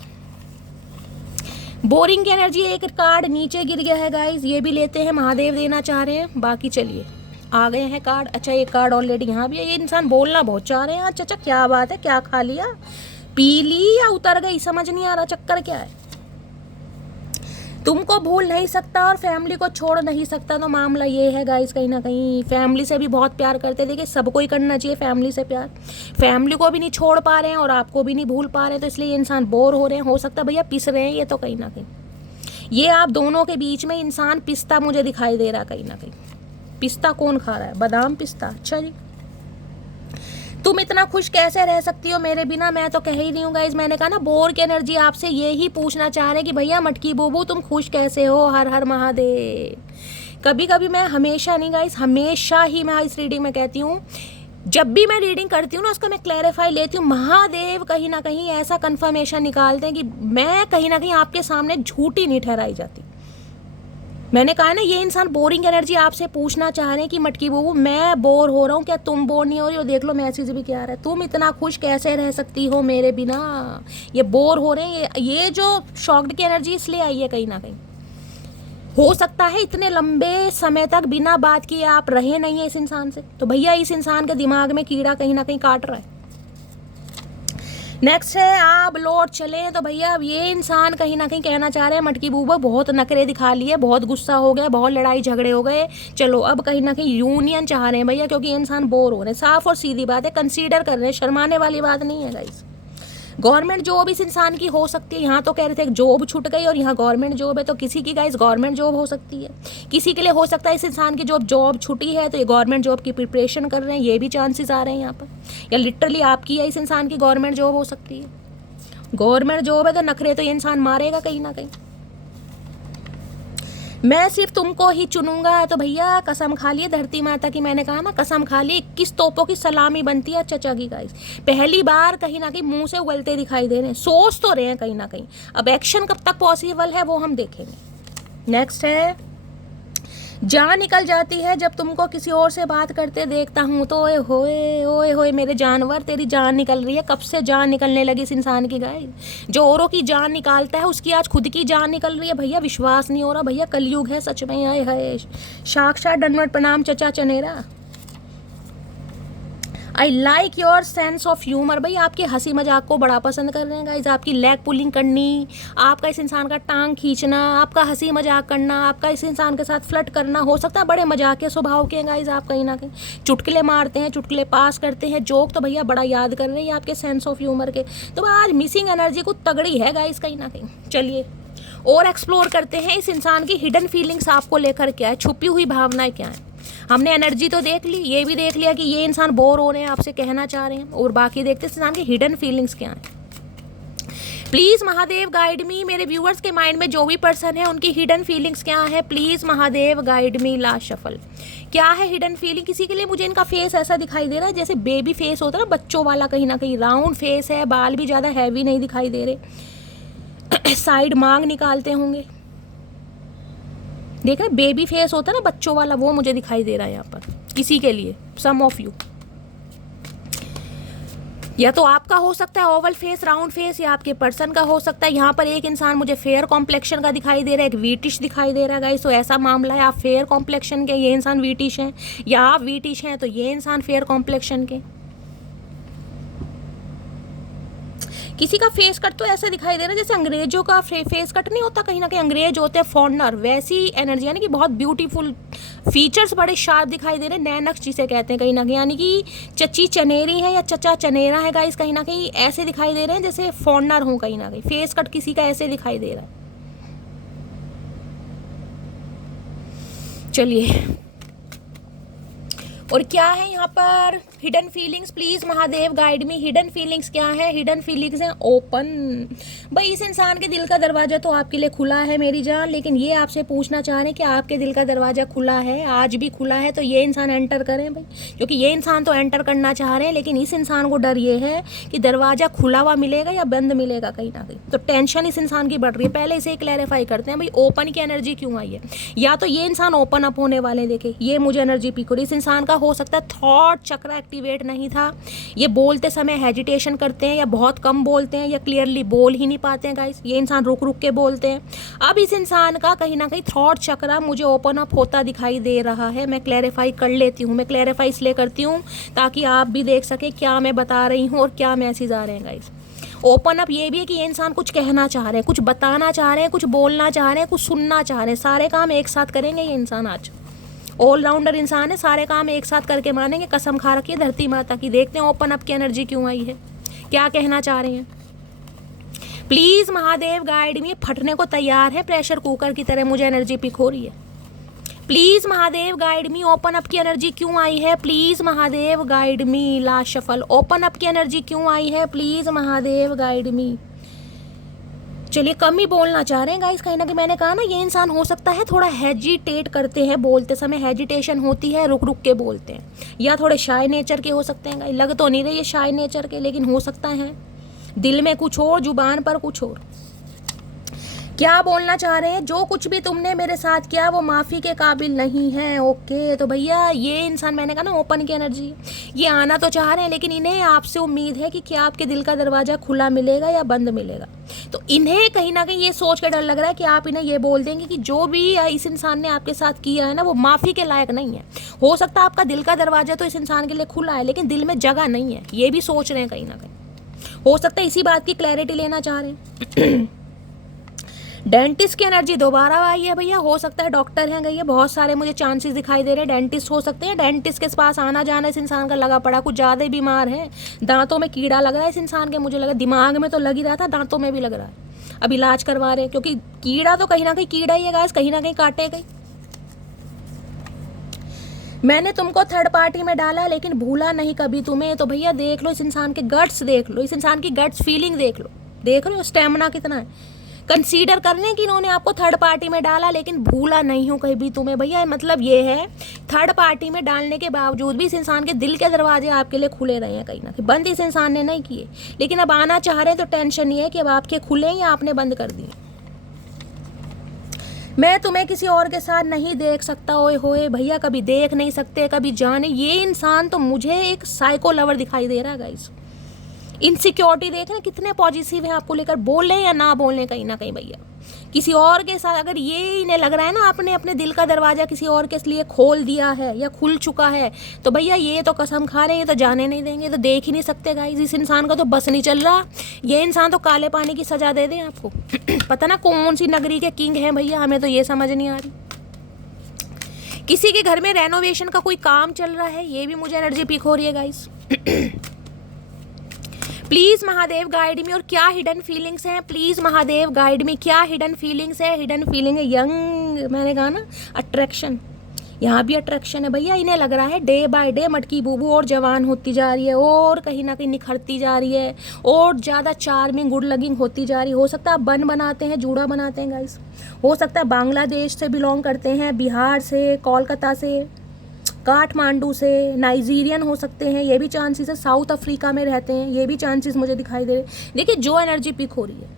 boring की एनर्जी, एक कार्ड नीचे गिर गया है गाइस, ये भी लेते हैं, महादेव देना चाह रहे हैं। बाकी चलिए आ गए हैं कार्ड। अच्छा, एक कार्ड ऑलरेडी यहाँ भी है। ये इंसान बोलना बहुत चाह रहे हैं। अच्छा अच्छा, क्या बात है, क्या खा लिया, पी ली या उतर गई, समझ नहीं आ रहा चक्कर क्या है। तुमको भूल नहीं सकता और फैमिली को छोड़ नहीं सकता, तो मामला ये है गाइस, कहीं ना कहीं फैमिली से भी बहुत प्यार करते। देखिए, सबको ही करना चाहिए फैमिली से प्यार, फैमिली को भी नहीं छोड़ पा रहे हैं और आपको भी नहीं भूल पा रहे हैं, तो इसलिए ये इंसान बोर हो रहे हैं। हो सकता है भैया पिस रहे हैं ये, तो कहीं ना कहीं ये आप दोनों के बीच में इंसान पिस्ता मुझे दिखाई दे रहा, कहीं ना कहीं। पिस्ता कौन खा रहा है? बादाम पिस्ता। अच्छा जी, तुम इतना खुश कैसे रह सकती हो मेरे बिना? मैं तो कह ही रही हूँ गाइज, मैंने कहा ना, बोर की एनर्जी आपसे ये ही पूछना चाह रहे कि भैया मटकी बूबू तुम खुश कैसे हो। हर हर महादेव। कभी कभी मैं, हमेशा नहीं गाइस, हमेशा ही मैं इस रीडिंग में कहती हूँ, जब भी मैं रीडिंग करती हूँ ना उसको मैं क्लैरिफाई लेती हूँ, महादेव कहीं ना कहीं ऐसा कंफर्मेशन निकालते हैं कि मैं कहीं ना कहीं आपके सामने झूठी नहीं ठहराई जाती। मैंने कहा ना, ये इंसान बोरिंग एनर्जी आपसे पूछना चाह रहे हैं कि मटकी बहू मैं बोर हो रहा हूँ, क्या तुम बोर नहीं हो रही हो? देख लो मैसेज भी क्या आ रहा है, तुम इतना खुश कैसे रह सकती हो मेरे बिना, ये बोर हो रहे हैं। ये जो शॉक्ड की एनर्जी इसलिए आई है, कहीं ना कहीं हो सकता है इतने लंबे समय तक बिना बात किए आप रहे नहीं है इस इंसान से, तो भैया इस इंसान के दिमाग में कीड़ा कहीं ना कहीं काट रहा है। नेक्स्ट है, आप लौट चले, तो भैया अब ये इंसान कहीं ना कहीं कहना चाह रहे हैं मटकी बूबा बहुत नखरे दिखा लिए, बहुत गुस्सा हो गया, बहुत लड़ाई झगड़े हो गए, चलो अब कहीं ना कहीं यूनियन चाह रहे हैं भैया, क्योंकि ये इंसान बोर हो रहे हैं। साफ और सीधी बात है, कंसीडर कर रहे हैं, शर्माने वाली बात नहीं है गाइस। गवर्नमेंट जॉब इस इंसान की हो सकती है, यहाँ तो कह रहे थे जॉब छूट गई और यहाँ गवर्नमेंट जॉब है, तो किसी की गाइस गवर्नमेंट जॉब हो सकती है, किसी के लिए हो सकता है इस इंसान की जॉब छुट्टी है तो ये गवर्नमेंट जॉब की प्रिपरेशन कर रहे हैं, ये भी चांसेस आ रहे हैं यहाँ पर। या लिटरली आपकी या इस इंसान की गवर्नमेंट जॉब हो सकती है। गवर्नमेंट जॉब है तो नखरे तो ये इंसान मारेगा कहीं ना कहीं। मैं सिर्फ तुमको ही चुनूंगा, तो भैया कसम खा लिए धरती माता की, मैंने कहा ना कसम खा ली, 21 तोपों की सलामी बनती है चचा की गाइस। पहली बार कहीं ना कहीं मुंह से उगलते दिखाई दे रहे हैं, सोच तो रहे हैं कहीं ना कहीं, अब एक्शन कब तक पॉसिबल है वो हम देखेंगे। नेक्स्ट है, जान निकल जाती है जब तुमको किसी और से बात करते देखता हूँ, तो ओए होए मेरे जानवर, तेरी जान निकल रही है। कब से जान निकलने लगी इस इंसान की गाइस? जो औरों की जान निकालता है उसकी आज खुद की जान निकल रही है भैया, विश्वास नहीं हो रहा भैया, कलयुग है सच में। आए हाय, साक्षात दंडवत प्रणाम चचा चनेरा। I like your sense of humour, भाई आपके हंसी मजाक को बड़ा पसंद कर रहे हैं गाइज, आपकी लेग पुलिंग करनी, आपका इस इंसान का टांग खींचना, आपका हंसी मजाक करना, आपका इस इंसान के साथ फ्लर्ट करना, हो सकता है बड़े मजाकिया स्वभाव के हैं गाइज आप, कहीं ना कहीं चुटकुले मारते हैं, चुटकुले पास करते हैं, जोक तो भैया बड़ा याद कर रहे हैं आपके सेंस ऑफ ह्यूमर के। तो आज मिसिंग एनर्जी को तगड़ी है गाइज कहीं ना कहीं। चलिए और एक्सप्लोर करते हैं इस इंसान की हिडन फीलिंग्स आपको लेकर क्या है, छुपी हुई भावनाएं क्या है। हमने एनर्जी तो देख ली, ये भी देख लिया कि ये इंसान बोर हो रहे हैं, आपसे कहना चाह रहे हैं, और बाकी देखते हैं इस इंसान की हिडन फीलिंग्स क्या हैं। प्लीज महादेव गाइड मी, मेरे व्यूअर्स के माइंड में जो भी पर्सन है उनकी हिडन फीलिंग्स क्या है, please Mahadev guide me. Last shuffle, क्या है हिडन फीलिंग? किसी के लिए मुझे इनका फेस ऐसा दिखाई दे रहा है जैसे बेबी फेस होता है ना, बच्चों वाला, कहीं ना कहीं राउंड फेस है, बाल भी ज्यादा हैवी नहीं दिखाई दे रहे, साइड मांग निकालते होंगे, देख रहे बेबी फेस होता है ना बच्चों वाला, वो मुझे दिखाई दे रहा है यहाँ पर किसी के लिए, सम ऑफ यू। या तो आपका हो सकता है ओवल फेस, राउंड फेस, या आपके पर्सन का हो सकता है। यहाँ पर एक इंसान मुझे फेयर कॉम्प्लेक्शन का दिखाई दे रहा है, एक वीटिश दिखाई दे रहा है गाइस, तो ऐसा मामला है आप फेयर कॉम्प्लेक्शन के, ये इंसान वीटिश हैं, या आप वीटिश हैं तो ये इंसान फेयर कॉम्प्लेक्शन के। किसी का फेस कट तो ऐसे दिखाई दे रहा है जैसे अंग्रेजों का फेस कट नहीं होता, कहीं ना कहीं अंग्रेज होते हैं फॉरनर, वैसी एनर्जी, यानी कि बहुत ब्यूटीफुल फीचर्स बड़े शार्प दिखाई दे रहे हैं, नैनक्स जिसे कहते हैं कहीं ना कहीं, यानी कि चची चनेरी है या चचा चनेरा है गाइस, कहीं ना कहीं ऐसे दिखाई दे रहे हैं जैसे फॉरनर हो, कहीं ना कहीं फेस कट किसी का ऐसे दिखाई दे रहा है। चलिए और क्या है यहाँ पर hidden feelings, please Mahadev guide me. Hidden feelings क्या है? हिडन फीलिंग्स हैं ओपन। भाई इस इंसान के दिल का दरवाजा तो आपके लिए खुला है मेरी जान, लेकिन ये आपसे पूछना चाह रहे हैं कि आपके दिल का दरवाजा खुला है, आज भी खुला है, तो ये इंसान एंटर करें भाई, क्योंकि ये इंसान तो एंटर करना चाह रहे हैं, लेकिन इस इंसान को डर ये है कि दरवाजा खुला हुआ मिलेगा या बंद मिलेगा कहीं ना कहीं, तो टेंशन इस इंसान की बढ़ रही है। पहले इसे क्लैरिफाई करते हैं भाई ओपन की एनर्जी क्यों आई है, या तो ये इंसान ओपन अप होने वाले, देखे ये मुझे एनर्जी पिक हो रही, इस इंसान का हो सकता है थॉट चक्र एक्टिवेट नहीं था, ये बोलते समय हेजिटेशन करते हैं या बहुत कम बोलते हैं या क्लियरली बोल ही नहीं पाते हैं गाइस, ये इंसान रुक रुक के बोलते हैं। अब इस इंसान का कहीं ना कहीं थॉट चक्र मुझे ओपन अप होता दिखाई दे रहा है, मैं क्लैरिफाई कर लेती हूँ, मैं क्लैरिफाई इसलिए करती हूँ ताकि आप भी देख सके क्या मैं बता रही हूँ और क्या मैसेज आ रहे हैं गाइस। ओपन अप ये भी है कि ये इंसान कुछ कहना चाह रहे हैं, कुछ बताना चाह रहे हैं, कुछ बोलना चाह रहे हैं, कुछ सुनना चाह रहे हैं, सारे काम एक साथ करेंगे ये इंसान। आज ऑलराउंडर इंसान है, सारे काम एक साथ करके मानेंगे, कसम खा रखी है धरती माता की। देखते हैं ओपन अप की एनर्जी क्यों आई है, क्या कहना चाह रहे हैं। प्लीज महादेव गाइड मी, फटने को तैयार है प्रेशर कुकर की तरह, मुझे एनर्जी पिक हो रही है। Please Mahadev guide me, open up की एनर्जी क्यों आई है, please Mahadev guide me. Last shuffle, open up की एनर्जी क्यों आई है, प्लीज महादेव गाइड मी। चलिए कम ही बोलना चाह रहे हैं गाइस, कहीं ना कहीं मैंने कहा ना ये इंसान हो सकता है थोड़ा हेजिटेट करते हैं, बोलते समय हेजिटेशन होती है, रुक रुक के बोलते हैं, या थोड़े शाय नेचर के हो सकते हैं गाइस। लग तो नहीं रहे ये शाय नेचर के, लेकिन हो सकता है दिल में कुछ और, जुबान पर कुछ और। क्या बोलना चाह रहे हैं, जो कुछ भी तुमने मेरे साथ किया वो माफ़ी के काबिल नहीं है। ओके, तो भैया ये इंसान मैंने कहा ना ओपन की एनर्जी, ये आना तो चाह रहे हैं, लेकिन इन्हें आपसे उम्मीद है कि क्या आपके दिल का दरवाज़ा खुला मिलेगा या बंद मिलेगा। तो इन्हें कहीं ना कहीं ये सोच कर डर लग रहा है कि आप इन्हें ये बोल देंगे कि जो भी इस इंसान ने आपके साथ किया है ना वो माफ़ी के लायक नहीं है। हो सकता है आपका दिल का दरवाज़ा तो इस इंसान के लिए खुला है, लेकिन दिल में जगह नहीं है, ये भी सोच रहे हैं कहीं ना कहीं। हो सकता है इसी बात की क्लैरिटी लेना चाह रहे हैं। डेंटिस्ट की एनर्जी दोबारा आई है भैया, हो सकता है डॉक्टर हैं भैया, बहुत सारे मुझे चांसेस दिखाई दे रहे हैं डेंटिस्ट हो सकते हैं। डेंटिस्ट के पास आना जाना इस इंसान का लगा पड़ा, कुछ ज़्यादा ही बीमार है, दांतों में कीड़ा लग रहा है इस इंसान के, मुझे लगा दिमाग में तो लग ही रहा था, दांतों में भी लग रहा है, अब इलाज करवा रहे हैं, क्योंकि कीड़ा तो कहीं ना कहीं कीड़ा ही है गाइस, कहीं ना कहीं काटेगा ही। मैंने तुमको थर्ड पार्टी में डाला लेकिन भूला नहीं कभी तुम्हें। तो भैया देख लो इस इंसान के गट्स, देख लो इस इंसान की गट्स फीलिंग, देख लो, देख रहे हो स्टेमिना कितना है। कंसीडर करने कि इन्होंने आपको थर्ड पार्टी में डाला लेकिन भूला नहीं हूँ कभी तुम्हें। भैया मतलब ये है थर्ड पार्टी में डालने के बावजूद भी इस इंसान के दिल के दरवाजे आपके लिए खुले रहे हैं, कहीं ना कहीं बंद इस इंसान ने नहीं किए, लेकिन अब आना चाह रहे हैं तो टेंशन ये है कि अब आपके खुले या आपने बंद कर दिए। मैं तुम्हें किसी और के साथ नहीं देख सकता, ओए होए भैया, कभी देख नहीं सकते, कभी जाने। ये इंसान तो मुझे एक साइको लवर दिखाई दे रहा है गाइस। इनसिक्योरिटी देख रहे हैं कितने पॉजिटिव है आपको लेकर, बोलें या ना बोलें कहीं ना कहीं भैया किसी और के साथ। अगर ये इन्हें लग रहा है ना आपने अपने दिल का दरवाज़ा किसी और के लिए खोल दिया है या खुल चुका है, तो भैया ये तो कसम खा रहे हैं, ये तो जाने नहीं देंगे, तो देख ही नहीं सकते गाइस। इस इंसान का तो बस नहीं चल रहा, ये इंसान तो काले पानी की सजा दे दें आपको। पता ना कौन सी नगरी के किंग हैं भैया, हमें तो ये समझ नहीं आ रही। किसी के घर में रेनोवेशन का कोई काम चल रहा है, ये भी मुझे एनर्जी पिक हो रही है गाइस। प्लीज़ महादेव गाइड मी, और क्या हिडन फीलिंग्स हैं, प्लीज़ महादेव गाइड मी, क्या हिडन फीलिंग्स है। हिडन फीलिंग है यंग, मैंने कहा ना अट्रैक्शन, यहाँ भी अट्रैक्शन है भैया। इन्हें लग रहा है डे बाय डे मटकी बूबू और जवान होती जा रही है, और कहीं ना कहीं निखरती जा रही है, और ज़्यादा चार्मिंग गुड लगिंग होती जा रही है। हो सकता है आप बन बनाते हैं, जूड़ा बनाते हैं गाइस, हो सकता है बांग्लादेश से बिलोंग करते हैं, बिहार से, कोलकाता से, काठमांडू से, नाइजीरियन हो सकते हैं, ये भी चांसेस है, साउथ अफ्रीका में रहते हैं, ये भी चांसेस मुझे दिखाई दे रहे हैं। देखिए जो एनर्जी पिक हो रही है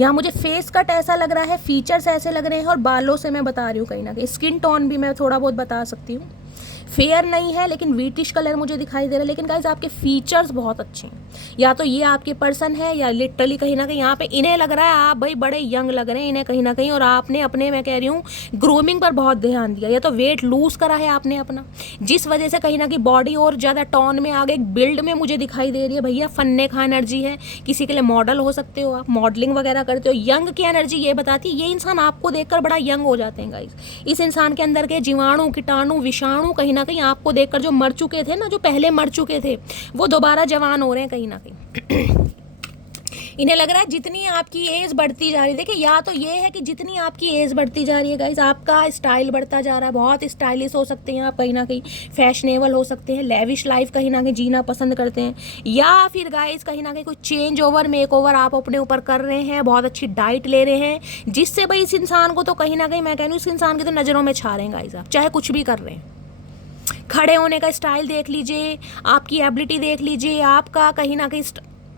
यहाँ, मुझे फेस कट ऐसा लग रहा है, फीचर्स ऐसे लग रहे हैं, और बालों से मैं बता रही हूँ कहीं ना कहीं, स्किन टोन भी मैं थोड़ा बहुत बता सकती हूँ, फेयर नहीं है लेकिन वीटिश कलर मुझे दिखाई दे रहा है। लेकिन गाइस आपके फीचर्स बहुत अच्छे हैं, या तो ये आपके पर्सन है या लिटरली कहीं ना कहीं यहाँ पे इन्हें लग रहा है आप भाई बड़े यंग लग रहे हैं इन्हें कहीं ना कहीं, और आपने अपने, मैं कह रही हूँ, ग्रूमिंग पर बहुत ध्यान दिया, या तो वेट लूज करा है आपने अपना, जिस वजह से कहीं ना कहीं बॉडी और ज़्यादा टॉन में आ गई, बिल्ड में मुझे दिखाई दे रही है भैया। फन्ने खा एनर्जी है, किसी के लिए मॉडल हो सकते हो आप, मॉडलिंग वगैरह करते हो। यंग की एनर्जी ये बताती है, ये इंसान आपको देखकर बड़ा यंग हो जाते हैं गाइस। इस इंसान के अंदर के जीवाणु, कीटाणु, विषाणु कहीं ना कहीं आपको देखकर जो मर चुके थे ना, जो पहले मर चुके थे, वो दोबारा जवान हो रहे हैं कहीं ना कहीं। इन्हें लग रहा है जितनी आपकी एज बढ़ती जा रही है, देखिए या तो ये है कि जितनी आपकी एज बढ़ती जा रही है गाइस, आपका स्टाइल बढ़ता जा रहा है, बहुत स्टाइलिश हो सकते हैं आप कहीं ना कहीं, फैशनेबल हो सकते हैं, लेविश लाइफ कहीं ना कहीं जीना पसंद करते हैं, या फिर गाइस कहीं ना कहीं कोई चेंज ओवर, मेक ओवर आप अपने ऊपर कर रहे हैं, बहुत अच्छी डाइट ले रहे हैं, जिससे भाई इस इंसान को तो कहीं ना कहीं, मैं कह रही हूँ, इस इंसान की तो नज़रों में छा रहे हैं गाइस आप, चाहे कुछ भी कर रहे हैं। खड़े होने का स्टाइल देख लीजिए, आपकी एबिलिटी देख लीजिए, आपका कहीं ना कहीं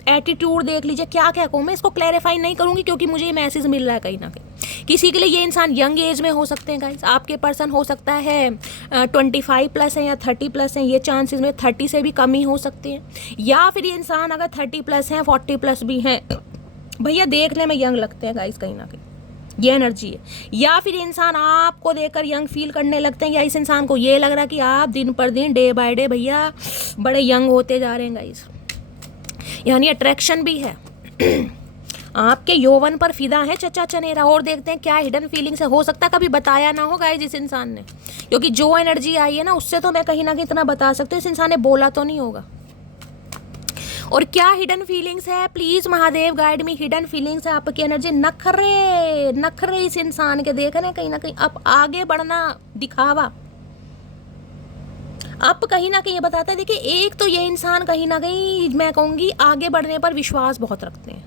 एटीट्यूड देख लीजिए, क्या क्या कहूँ मैं, इसको क्लैरिफाई नहीं करूँगी क्योंकि मुझे ये मैसेज मिल रहा है कहीं ना कहीं। किसी के लिए ये इंसान यंग एज में हो सकते हैं गाइस, आपके पर्सन हो सकता है 25 प्लस है या 30 प्लस हैं, ये चांसेस में 30 से भी कम ही हो सकते हैं, या फिर ये इंसान अगर 30 प्लस हैं, 40 प्लस भी हैं भैया, देखने में यंग लगते हैं गाइस कहीं ना कहीं, ये एनर्जी है। या फिर इंसान आपको देखकर यंग फील करने लगते हैं, या इस इंसान को ये लग रहा है कि आप दिन पर दिन, डे बाय डे भैया बड़े यंग होते जा रहे हैं गाइस, यानी अट्रैक्शन भी है। आपके यौवन पर फिदा है चचा चनेरा। और देखते हैं क्या हिडन फीलिंग्स है, हो सकता है कभी बताया ना हो गाइस इस इंसान ने, क्योंकि जो एनर्जी आई है ना उससे तो मैं कहीं ना कहीं इतना बता सकती हूँ, इस इंसान ने बोला तो नहीं होगा। और क्या हिडन फीलिंग्स है, please Mahadev guide me, hidden feelings है आपकी एनर्जी। नखरे नखरे इस इंसान के देख रहे हैं कहीं ना कहीं, अब आगे बढ़ना, दिखावा, अब कहीं ना कहीं ये बताता है। देखिए एक तो ये इंसान कहीं ना कहीं मैं कहूँगी आगे बढ़ने पर विश्वास बहुत रखते हैं,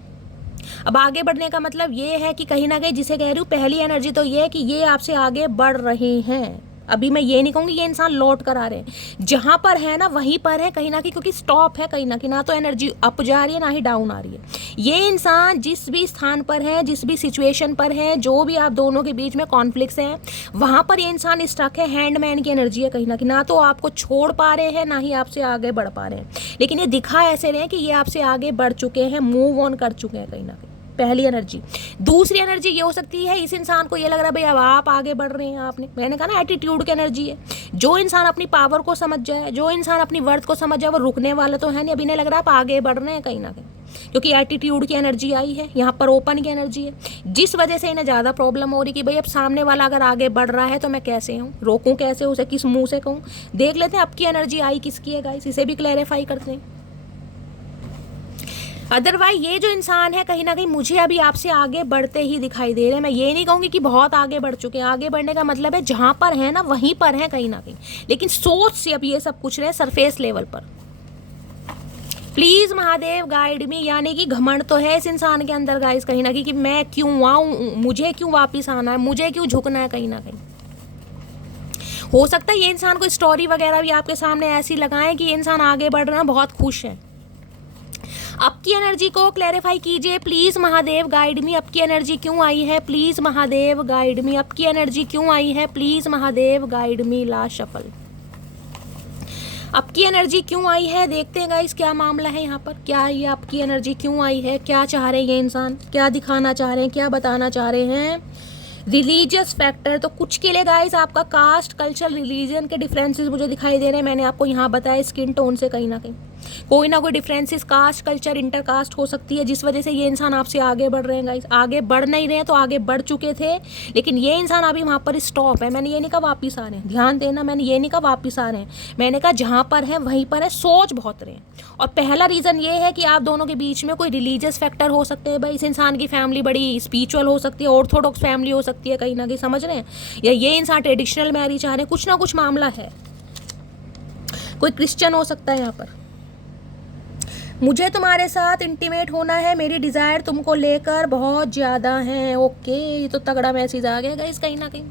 अब आगे बढ़ने का मतलब ये है कि कहीं ना कहीं जिसे कह रही हूँ पहली एनर्जी तो ये है कि ये आपसे आगे बढ़ रहे हैं। अभी मैं ये नहीं कहूँगी ये इंसान लौट कर आ रहे हैं, जहाँ पर है ना वहीं पर है कहीं ना कहीं, क्योंकि स्टॉप है कहीं ना कहीं, ना तो एनर्जी अप जा रही है ना ही डाउन आ रही है। ये इंसान जिस भी स्थान पर है, जिस भी सिचुएशन पर है, जो भी आप दोनों के बीच में कॉन्फ्लिक्ट्स हैं, वहाँ पर ये इंसान स्टक है। हैंडमैन की एनर्जी है कहीं ना कहीं, ना तो आपको छोड़ पा रहे हैं ना ही आपसे आगे बढ़ पा रहे हैं, लेकिन ये दिखा ऐसे रहे हैं कि ये आपसे आगे बढ़ चुके हैं, मूव ऑन कर चुके हैं कहीं ना कहीं। पहली एनर्जी। दूसरी एनर्जी ये हो सकती है इस इंसान को ये लग रहा है भाई अब आप आगे बढ़ रहे हैं, आपने, मैंने कहा ना एटीट्यूड की एनर्जी है। जो इंसान अपनी पावर को समझ जाए, जो इंसान अपनी वर्थ को समझ जाए, वो रुकने वाला तो है नहीं। अभी नहीं लग रहा आप आगे बढ़ रहे हैं कहीं ना कहीं, क्योंकि एटीट्यूड की एनर्जी आई है यहाँ पर, ओपन की एनर्जी है, जिस वजह से इन्हें ज़्यादा प्रॉब्लम हो रही कि भाई अब सामने वाला अगर आगे बढ़ रहा है तो मैं कैसे हूँ, रोकूँ कैसे उसे, किस मुँह से कहूँ। देख लेते हैं आपकी एनर्जी आई किसकी है गाइस, इसे भी क्लैरिफाई करते हैं। अदरवाइज ये जो इंसान है कहीं ना कहीं मुझे अभी आपसे आगे बढ़ते ही दिखाई दे रहे हैं। मैं ये नहीं कहूँगी कि बहुत आगे बढ़ चुके हैं, आगे बढ़ने का मतलब है जहाँ पर है ना वहीं पर है कहीं ना कहीं, लेकिन सोच से अब ये सब कुछ रहे सरफेस लेवल पर। प्लीज महादेव गाइड मी, यानी कि घमंड तो है इस इंसान के अंदर गाइस कहीं ना कहीं कि मैं क्यों आऊँ, मुझे क्यों वापिस आना है, मुझे क्यों झुकना है कहीं ना कहीं। हो सकता है ये इंसान को स्टोरी वगैरह भी आपके सामने ऐसी लगाएं कि ये इंसान आगे बढ़ रहा है, बहुत खुश है। अब की एनर्जी को क्लैरिफाई कीजिए प्लीज महादेव गाइड मी। अब की एनर्जी क्यों आई है प्लीज महादेव गाइड मी। अब की एनर्जी क्यों आई है please Mahadev guide me. Last shuffle. अब की एनर्जी क्यों आई है, देखते हैं गाइस क्या मामला है यहाँ पर, क्या ये आपकी एनर्जी क्यों आई है, क्या चाह रहे हैं ये इंसान, क्या दिखाना चाह रहे हैं, क्या बताना चाह रहे हैं। रिलीजियस फैक्टर, तो कुछ के लिए गाइस आपका कास्ट, कल्चर, रिलीजन के डिफरेंसेस मुझे दिखाई दे रहे हैं। मैंने आपको यहाँ बताया स्किन टोन से कहीं ना कहीं कोई ना कोई डिफरेंसेस, कास्ट, कल्चर, इंटरकास्ट हो सकती है, जिस वजह से ये इंसान आपसे आगे बढ़ रहे हैं गाइस। आगे बढ़ नहीं रहे हैं तो आगे बढ़ चुके थे, लेकिन ये इंसान अभी वहाँ पर स्टॉप है। मैंने ये नहीं कहा वापिस आ रहे हैं, ध्यान देना, मैंने ये नहीं कहा वापिस आ रहे हैं, मैंने कहा जहाँ पर है वहीं पर है, सोच बहुत रहे हैं। और पहला रीज़न ये है कि आप दोनों के बीच में कोई रिलीजियस फैक्टर हो सकते हैं। भाई इस इंसान की फैमिली बड़ी स्पिरिचुअल हो सकती है, ऑर्थोडॉक्स फैमिली हो सकती है कहीं ना कहीं, समझ रहे हैं, या ये इंसान ट्रेडिशनल मैरिज चाह रहे हैं, कुछ ना कुछ मामला है। कोई क्रिश्चियन हो सकता है यहाँ पर। मुझे तुम्हारे साथ इंटीमेट होना है, मेरी डिज़ायर तुमको लेकर बहुत ज़्यादा है। ओके, ये तो तगड़ा मैसेज आ गया गाइस कहीं ना कहीं।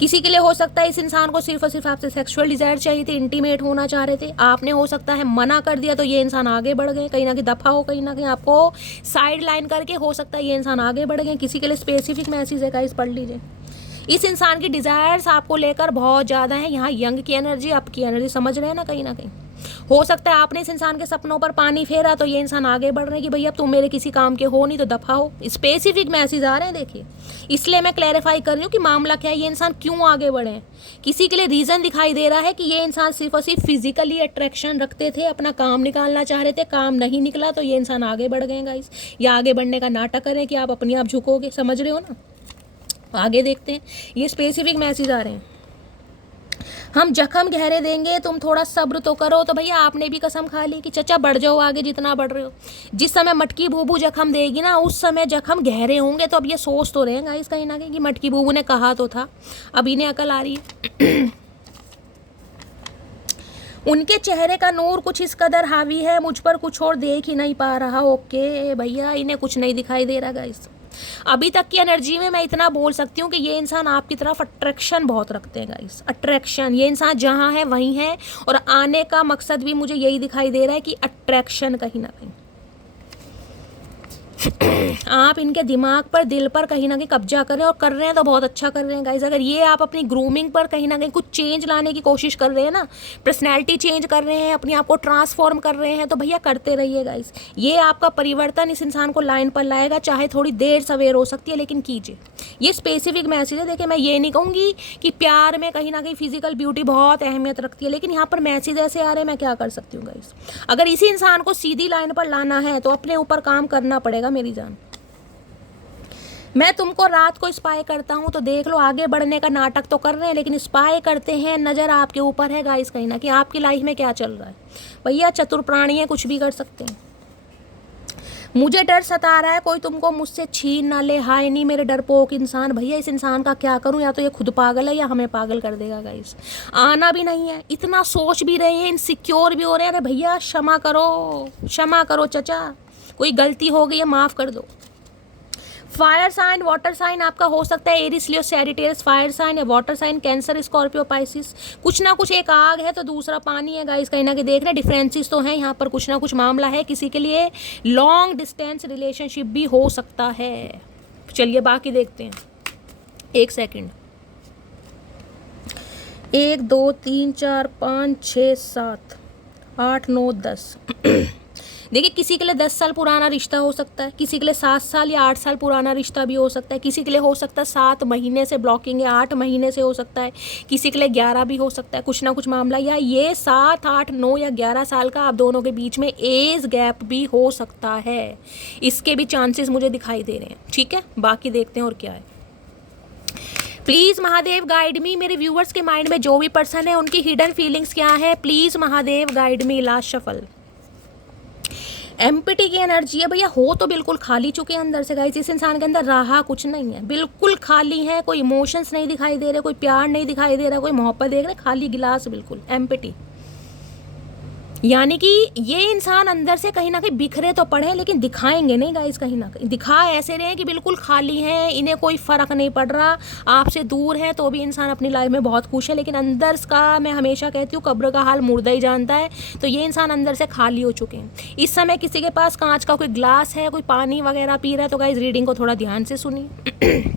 किसी के लिए हो सकता है इस इंसान को सिर्फ और सिर्फ आपसे सेक्सुअल डिज़ायर चाहिए थी, इंटीमेट होना चाह रहे थे, आपने हो सकता है मना कर दिया, तो ये इंसान आगे बढ़ गए कहीं ना कहीं, दफ़ा हो कहीं ना कहीं, आपको साइड लाइन करके हो सकता है ये इंसान आगे बढ़ गए। किसी के लिए स्पेसिफिक मैसेज है गाइस, पढ़ लीजिए। इस इंसान की डिज़ायर्स आपको लेकर बहुत ज़्यादा है। यहाँ यंग की एनर्जी, आपकी एनर्जी, समझ रहे हैं ना कहीं ना कहीं। हो सकता है आपने इस इंसान के सपनों पर पानी फेरा, तो ये इंसान आगे बढ़ रहे हैं कि भैया अब तुम मेरे किसी काम के हो नहीं तो दफा हो। स्पेसिफिक मैसेज आ रहे हैं देखिए, इसलिए मैं क्लैरिफाई कर रही हूँ कि मामला क्या है, ये इंसान क्यों आगे बढ़े हैं। किसी के लिए रीज़न दिखाई दे रहा है कि ये इंसान सिर्फ और सिर्फ फिजिकली अट्रैक्शन रखते थे, अपना काम निकालना चाह रहे थे, काम नहीं निकला तो ये इंसान आगे बढ़ गए गाइस, या आगे बढ़ने का नाटक करें कि आप अपने आप झुकोगे, समझ रहे हो ना। आगे देखते हैं, ये स्पेसिफिक मैसेज आ रहे हैं। हम जख्म गहरे देंगे, तुम थोड़ा सब्र तो करो। तो भैया आपने भी कसम खा ली कि चचा बढ़ जाओ आगे जितना बढ़ रहे हो। जिस समय मटकी बूबू जख्म देगी ना उस समय जख्म गहरे होंगे। तो अब ये सोच तो रहे हैं गाइस कहीं ना कहीं कि मटकी बूबू ने कहा तो था, अब इन्हें अकल आ रही है। उनके चेहरे का नूर कुछ इस कदर हावी है, मुझ पर कुछ और देख ही नहीं पा रहा। ओके भैया, इन्हें कुछ नहीं दिखाई दे रहा गाइस। अभी तक की एनर्जी में मैं इतना बोल सकती हूँ कि ये इंसान आपकी तरफ अट्रैक्शन बहुत रखते हैं गाइस, अट्रैक्शन। ये इंसान जहाँ है वहीं है, और आने का मकसद भी मुझे यही दिखाई दे रहा है कि अट्रैक्शन कहीं ना कहीं। आप इनके दिमाग पर, दिल पर कहीं ना कहीं कब्जा कर रहे हैं, और कर रहे हैं तो बहुत अच्छा कर रहे हैं गाइस। अगर ये आप अपनी ग्रूमिंग पर कहीं ना कहीं कुछ चेंज लाने की कोशिश कर रहे हैं ना, पर्सनैलिटी चेंज कर रहे हैं, अपने आप को ट्रांसफॉर्म कर रहे हैं, तो भैया करते रहिए गाइस। ये आपका परिवर्तन इस इंसान को लाइन पर लाएगा, चाहे थोड़ी देर सवेर हो सकती है, लेकिन कीजिए। ये स्पेसिफिक मैसेज है। देखिए मैं ये नहीं कहूँगी कि प्यार में कहीं ना कहीं फिजिकल ब्यूटी बहुत अहमियत रखती है, लेकिन यहाँ पर मैसेज ऐसे आ रहे हैं, मैं क्या कर सकती हूँ गाइस। अगर इसी इंसान को सीधी लाइन पर लाना है तो अपने ऊपर काम करना पड़ेगा मेरी जान। मैं तुमको रात को स्पाई करता हूँ, तो देख लो आगे बढ़ने का नाटक तो कर रहे हैं, लेकिन स्पाई करते हैं, नज़र आपके ऊपर है गाइस कहीं ना कि आपकी लाइफ में क्या चल रहा है। भैया चतुर प्राणी है, कुछ भी कर सकते हैं। मुझे डर सता रहा है कोई तुमको मुझसे छीन ना ले। हाय नहीं मेरे डरपोक इंसान। भैया इस इंसान का क्या करूं, या तो ये खुद पागल है या हमें पागल कर देगा गाइस। आना भी नहीं है, इतना सोच भी रहे हैं, इनसिक्योर भी हो रहे हैं। अरे भैया क्षमा करो, क्षमा करो चचा, कोई गलती हो गई है माफ़ कर दो। फायर साइन, वाटर साइन आपका हो सकता है Aries, Leo, Sagittarius fire sign, या water sign Cancer, Scorpio, Pisces. कुछ ना कुछ, एक आग है तो दूसरा पानी है गाइस, कहीं ना कहीं देख रहे हैं डिफरेंसेस तो हैं यहाँ पर, कुछ ना कुछ मामला है। किसी के लिए लॉन्ग डिस्टेंस रिलेशनशिप भी हो सकता है। चलिए बाकी देखते हैं। एक सेकेंड, 1 2 3 4 5 6 7 8 9 10 देखिए, किसी के लिए 10 साल पुराना रिश्ता हो सकता है, किसी के लिए 7 साल या 8 साल पुराना रिश्ता भी हो सकता है, किसी के लिए हो सकता है 7 महीने से ब्लॉकिंग है, 8 महीने से हो सकता है, किसी के लिए 11 भी हो सकता है। कुछ ना कुछ मामला, या ये 7 8 9 या 11 साल का आप दोनों के बीच में एज गैप भी हो सकता है। इसके भी चांसेस मुझे दिखाई दे रहे हैं। ठीक है, बाकी देखते हैं और क्या है। प्लीज़ महादेव गाइड मी, मेरे व्यूअर्स के माइंड में जो भी पर्सन है उनकी हिडन फीलिंग्स क्या है, please Mahadev guide me. Last shuffle, empty की एनर्जी है भैया, हो तो बिल्कुल खाली चुके हैं अंदर से गाइस। इस इंसान के अंदर रहा कुछ नहीं है, बिल्कुल खाली है, कोई इमोशंस नहीं दिखाई दे रहे, कोई प्यार नहीं दिखाई दे रहा, कोई मोहब्बत देख रहे, खाली गिलास बिल्कुल एम्पटी। यानी कि ये इंसान अंदर से कहीं ना कहीं बिखरे तो पड़े, लेकिन दिखाएंगे नहीं गाइस, कहीं ना कहीं दिखा ऐसे रहे हैं कि बिल्कुल खाली हैं, इन्हें कोई फ़र्क नहीं पड़ रहा, आपसे दूर है तो भी इंसान अपनी लाइफ में बहुत खुश है, लेकिन अंदर का, मैं हमेशा कहती हूँ कब्र का हाल मुर्दा ही जानता है। तो ये इंसान अंदर से खाली हो चुके हैं। इस समय किसी के पास कांच का कोई ग्लास है, कोई पानी वगैरह पी रहा है, तो गाइस रीडिंग को थोड़ा ध्यान से सुनिए।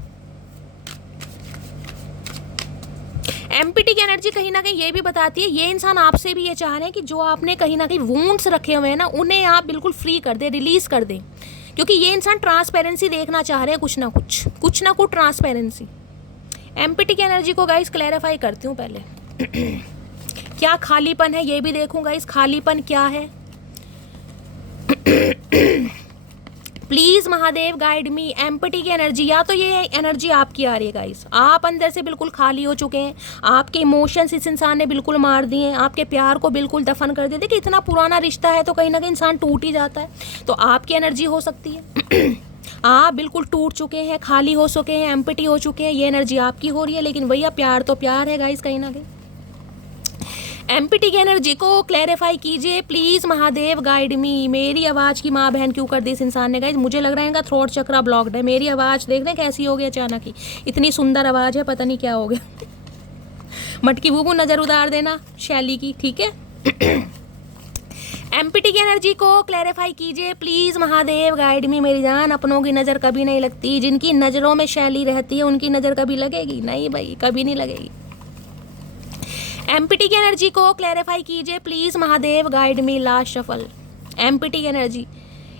एम्पटी की एनर्जी कहीं ना कहीं ये भी बताती है, ये इंसान आपसे भी ये चाह रहे हैं कि जो आपने कहीं ना कहीं वूंड्स रखे हुए हैं ना, उन्हें आप बिल्कुल फ्री कर दें, रिलीज़ कर दें, क्योंकि ये इंसान ट्रांसपेरेंसी देखना चाह रहे हैं, कुछ ना कुछ ट्रांसपेरेंसी। एम्पटी की एनर्जी को गाइस क्लैरिफाई करती हूँ पहले। क्या खालीपन है ये भी देखूँ गाइस, खालीपन क्या है। Please Mahadev guide me, empty की एनर्जी, या तो ये एनर्जी आपकी आ रही है गाइस, आप अंदर से बिल्कुल खाली हो चुके हैं, आपके इमोशंस इस इंसान ने बिल्कुल मार दिए हैं, आपके प्यार को बिल्कुल दफन कर दिया। देखिए इतना पुराना रिश्ता है तो कहीं ना कहीं इंसान टूट ही जाता है, तो आपकी एनर्जी हो सकती है। आप बिल्कुल टूट चुके हैं, खाली हो चुके हैं, एम्पटी हो चुके हैं, ये एनर्जी आपकी हो रही है, लेकिन भैया प्यार तो प्यार है गाइस कहीं ना कहीं। एम्पटी की एनर्जी को क्लैरिफाई कीजिए प्लीज़ महादेव गाइड मी। मेरी आवाज़ की माँ बहन क्यों कर दी इस इंसान ने गाइस, मुझे लग रहा है इनका थ्रोट चक्रा ब्लॉक्ड है। मेरी आवाज़ देख रहे हैं कैसी हो गई अचानक ही, इतनी सुंदर आवाज़ है, पता नहीं क्या हो गया। मटकी बूबू नज़र उतार देना शैली की, ठीक है। एम्पटी की एनर्जी को क्लैरिफाई कीजिए प्लीज़ महादेव गाइड मी। मेरी जान, अपनों की नज़र कभी नहीं लगती, जिनकी नज़रों में शैली रहती है उनकी नज़र कभी लगेगी नहीं भाई, कभी नहीं लगेगी। एम्पटी की एनर्जी को क्लैरिफाई कीजिए please Mahadev guide me. Last shuffle, empty की एनर्जी,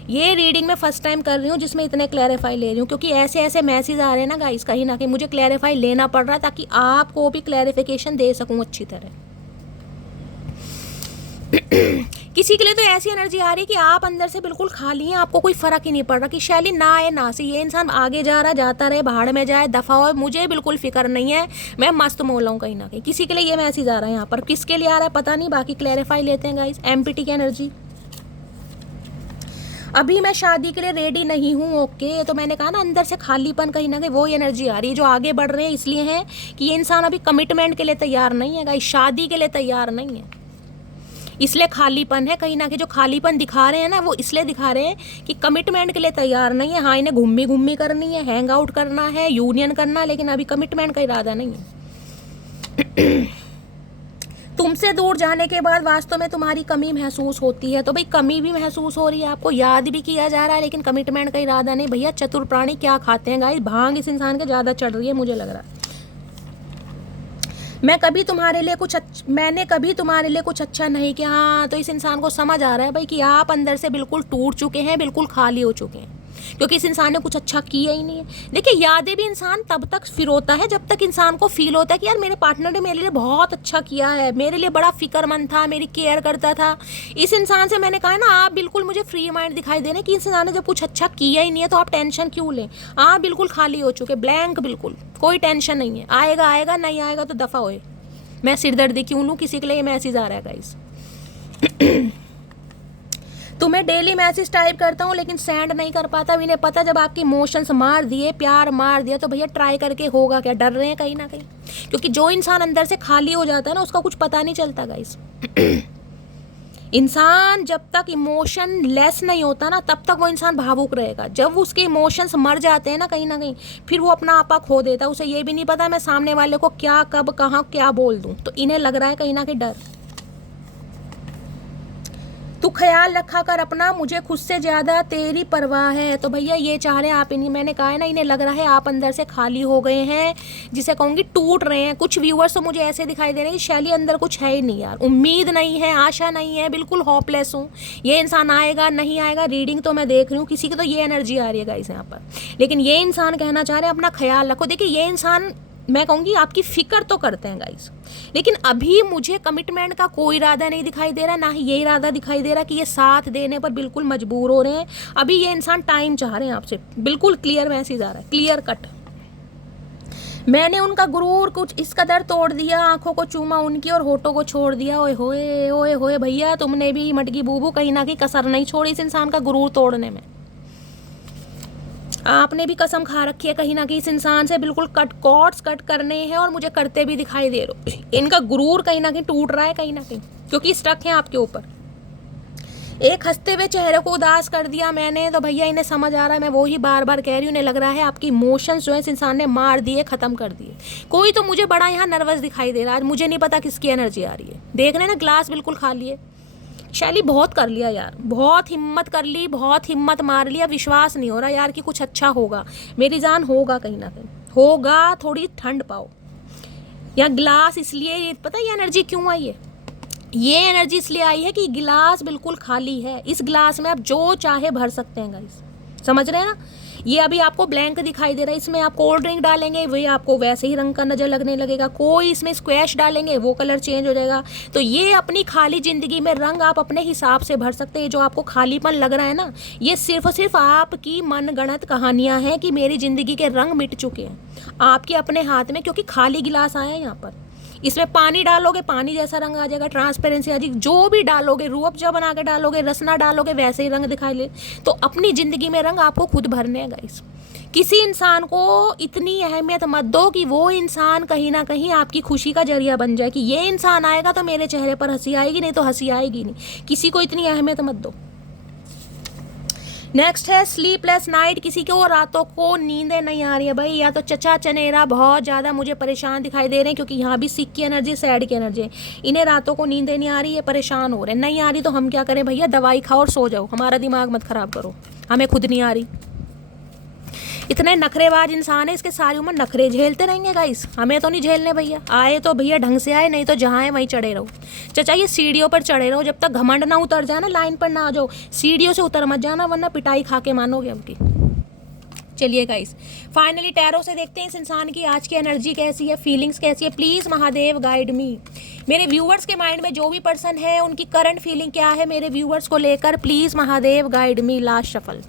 ये रीडिंग मैं फर्स्ट टाइम कर रही हूँ जिसमें इतने क्लैरिफाई ले रही हूँ, क्योंकि ऐसे ऐसे मैसेज आ रहे हैं ना गाइस, कहीं ना कहीं मुझे क्लैरिफाई लेना पड़ रहा है ताकि आपको भी क्लैरिफिकेशन दे सकूँ अच्छी तरह। किसी के लिए तो ऐसी एनर्जी आ रही है कि आप अंदर से बिल्कुल खाली हैं, आपको कोई फ़र्क ही नहीं पड़ रहा कि शैली ना आए ना से, ये इंसान आगे जा रहा, जाता रहे, भाड़ में जाए, दफ़ा हो, मुझे बिल्कुल फिक्र नहीं है, मैं मस्त मौला हूँ कहीं ना कहीं। किसी के लिए ये मैसेज आ रहा है यहाँ पर, किसके लिए आ रहा है पता नहीं, बाकी क्लैरिफाई लेते हैं गाइस। एम्पटी की एनर्जी, अभी मैं शादी के लिए रेडी नहीं हूँ, ओके, तो मैंने कहा ना अंदर से खालीपन कहीं ना कहीं वो एनर्जी आ रही है। जो आगे बढ़ रहे हैं इसलिए है कि ये इंसान अभी कमिटमेंट के लिए तैयार नहीं है गाइस, शादी के लिए तैयार नहीं है, इसलिए खालीपन है कहीं ना कहीं। जो खालीपन दिखा रहे हैं ना वो इसलिए दिखा रहे हैं कि कमिटमेंट के लिए तैयार नहीं है। हाँ, इन्हें घूमी करनी है, हैंग आउट करना है, यूनियन करना, लेकिन अभी कमिटमेंट का इरादा नहीं है। तुमसे दूर जाने के बाद वास्तव में तुम्हारी कमी महसूस होती है, तो भाई कमी भी महसूस हो रही है, आपको याद भी किया जा रहा है, लेकिन कमिटमेंट का इरादा नहीं। भैया चतुर प्राणी क्या खाते हैं गाइस, भांग इस इंसान के ज़्यादा चढ़ रही है मुझे लग रहा है। मैंने कभी तुम्हारे लिए कुछ अच्छा नहीं किया। हाँ, तो इस इंसान को समझ आ रहा है भाई कि आप अंदर से बिल्कुल टूट चुके हैं, बिल्कुल खाली हो चुके हैं, क्योंकि इस इंसान ने कुछ अच्छा किया ही नहीं है। देखिए यादें भी इंसान तब तक फिरोता है जब तक इंसान को फील होता है कि यार मेरे पार्टनर ने मेरे लिए बहुत अच्छा किया है, मेरे लिए बड़ा फिक्रमंद था, मेरी केयर करता था। इस इंसान से मैंने कहा ना, आप बिल्कुल मुझे फ्री माइंड दिखाई दे रहे कि इस इंसान ने जब कुछ अच्छा किया ही नहीं है तो आप टेंशन क्यों लें। आप बिल्कुल खाली हो चुके, ब्लैंक, बिल्कुल कोई टेंशन नहीं है। आएगा आएगा, नहीं आएगा तो दफ़ा होए, मैं सिरदर्दी क्यों लूँ किसी के लिए। मैसेज आ रहा है गाइस। तुम्हें डेली मैसेज टाइप करता हूँ लेकिन सेंड नहीं कर पाता, इन्हें पता जब आपके इमोशंस मार दिए, प्यार मार दिया, तो भैया ट्राई करके होगा क्या, डर रहे हैं कहीं ना कहीं, क्योंकि जो इंसान अंदर से खाली हो जाता है ना उसका कुछ पता नहीं चलता गाइस। इंसान जब तक इमोशन लेस नहीं होता ना, तब तक वो इंसान भावुक रहेगा। जब उसके इमोशंस मर जाते हैं ना कहीं, फिर वो अपना आपा खो देता है। उसे ये भी नहीं पता मैं सामने वाले को क्या, कब, कहाँ, क्या बोल दूं। तो इन्हें लग रहा है कहीं ना कहीं डर। तू ख्याल रखा कर अपना, मुझे खुद से ज्यादा तेरी परवाह है। तो भैया ये चाह रहे हैं आप, इन्हीं, मैंने कहा है ना, इन्हें लग रहा है आप अंदर से खाली हो गए हैं, जिसे कहूँगी टूट रहे हैं। कुछ व्यूअर्स तो मुझे ऐसे दिखाई दे रहे हैं कि शैली अंदर कुछ है ही नहीं यार, उम्मीद नहीं है, आशा नहीं है, बिल्कुल होपलेस हूँ। ये इंसान आएगा नहीं आएगा, रीडिंग तो मैं देख रही हूँ, किसी की तो ये एनर्जी आ रही है गाइस यहाँ पर। लेकिन ये इंसान कहना चाह रहे हैं अपना ख्याल रखो। देखिए ये इंसान, मैं कहूँगी आपकी फिक्र तो करते हैं गाइस, लेकिन अभी मुझे कमिटमेंट का कोई इरादा नहीं दिखाई दे रहा, ना ही ये इरादा दिखाई दे रहा कि ये साथ देने पर बिल्कुल मजबूर हो रहे हैं। अभी ये इंसान टाइम चाह रहे हैं आपसे, बिल्कुल क्लियर मैसेज आ रहा है, क्लियर कट। मैंने उनका गुरूर कुछ इस कदर तोड़ दिया, आंखों को चूमा उनकी और होठों को छोड़ दिया। ओए होए ओए होए भैया, तुमने भी मटकी बूबू कहीं ना कहीं कसर नहीं छोड़ी इस इंसान का गुरूर तोड़ने में। आपने भी कसम खा रखी है कहीं ना कहीं इस इंसान से बिल्कुल कॉर्ड्स कट करने हैं, और मुझे करते भी दिखाई दे रहे हो। इनका गुरूर कहीं ना कहीं टूट रहा है कहीं ना कहीं, क्योंकि स्टक है आपके ऊपर। एक हंसते हुए चेहरे को उदास कर दिया मैंने, तो भैया इन्हें समझ आ रहा है, मैं वो ही बार बार कह रही हूँ, इन्हें लग रहा है आपकी इमोशंस जो है इस इंसान ने मार दिए, खत्म कर दिए। कोई तो मुझे बड़ा यहाँ नर्वस दिखाई दे रहा है, आज मुझे नहीं पता किसकी एनर्जी आ रही है। देख रहे हैं ना, ग्लास बिल्कुल खाली है। शैली बहुत कर लिया यार, बहुत हिम्मत कर ली, बहुत हिम्मत मार लिया, विश्वास नहीं हो रहा यार कि कुछ अच्छा होगा। मेरी जान होगा कहीं ना कहीं, होगा, थोड़ी ठंड पाओ। या ग्लास इसलिए, पता है ये एनर्जी क्यों आई है? ये एनर्जी इसलिए आई है कि गिलास बिल्कुल खाली है। इस गिलास में आप जो चाहे भर सकते हैं गाइस, समझ रहे हैं ना? ये अभी आपको ब्लैंक दिखाई दे रहा है, इसमें आप कोल्ड ड्रिंक डालेंगे वही आपको वैसे ही रंग का नजर लगने लगेगा। कोई इसमें स्क्वैश डालेंगे वो कलर चेंज हो जाएगा। तो ये अपनी खाली जिंदगी में रंग आप अपने हिसाब से भर सकते हैं। जो आपको खालीपन लग रहा है ना, ये सिर्फ और सिर्फ आपकी मनगढ़ंत कहानियां हैं कि मेरी जिंदगी के रंग मिट चुके हैं, आपके अपने हाथ में, क्योंकि खाली गिलास आया है यहाँ पर। इसमें पानी डालोगे पानी जैसा रंग आ जाएगा, ट्रांसपेरेंसी आ जाएगी। जो भी डालोगे, रूह अफ़ज़ा बना के डालोगे, रसना डालोगे, वैसे ही रंग दिखाई ले। तो अपनी ज़िंदगी में रंग आपको खुद भरने हैं गाइस। किसी इंसान को इतनी अहमियत मत दो कि वो इंसान कहीं ना कहीं आपकी खुशी का जरिया बन जाए कि ये इंसान आएगा तो मेरे चेहरे पर हंसी आएगी, नहीं तो हंसी आएगी नहीं। किसी को इतनी अहमियत मत दो। नेक्स्ट है स्लीपलेस नाइट। किसी को रातों को नींदें नहीं आ रही है भाई, या तो चचा चनेरा बहुत ज़्यादा मुझे परेशान दिखाई दे रहे हैं, क्योंकि यहाँ भी सिक की एनर्जी, सैड की एनर्जी है। इन्हें रातों को नींदें नहीं आ रही है, परेशान हो रहे हैं। नहीं आ रही तो हम क्या करें भैया? दवाई खाओ और सो जाओ, हमारा दिमाग मत खराब करो, हमें खुद नहीं आ रही। इतने नखरेबाज इंसान है, इसके सारी उम्र नखरे झेलते रहेंगे गाइस। हमें तो नहीं झेलने भैया, आए तो भैया ढंग से आए, नहीं तो जहाँ है वहीं चढ़े रहो। चाचा ये सीढ़ियों पर चढ़े रहो, जब तक घमंड ना उतर जाए ना, लाइन पर ना आ जाओ, सीढ़ियों से उतर मत जाना, वरना पिटाई खा के मानोगे उनकी। चलिए गाइस, फाइनली टैरो से देखते हैं इस इंसान की आज की एनर्जी कैसी है, फीलिंग्स कैसी है। प्लीज़ महादेव गाइड मी। मेरे व्यूवर्स के माइंड में जो भी पर्सन है उनकी करंट फीलिंग क्या है मेरे व्यूवर्स को लेकर, please Mahadev guide me. Last shuffle.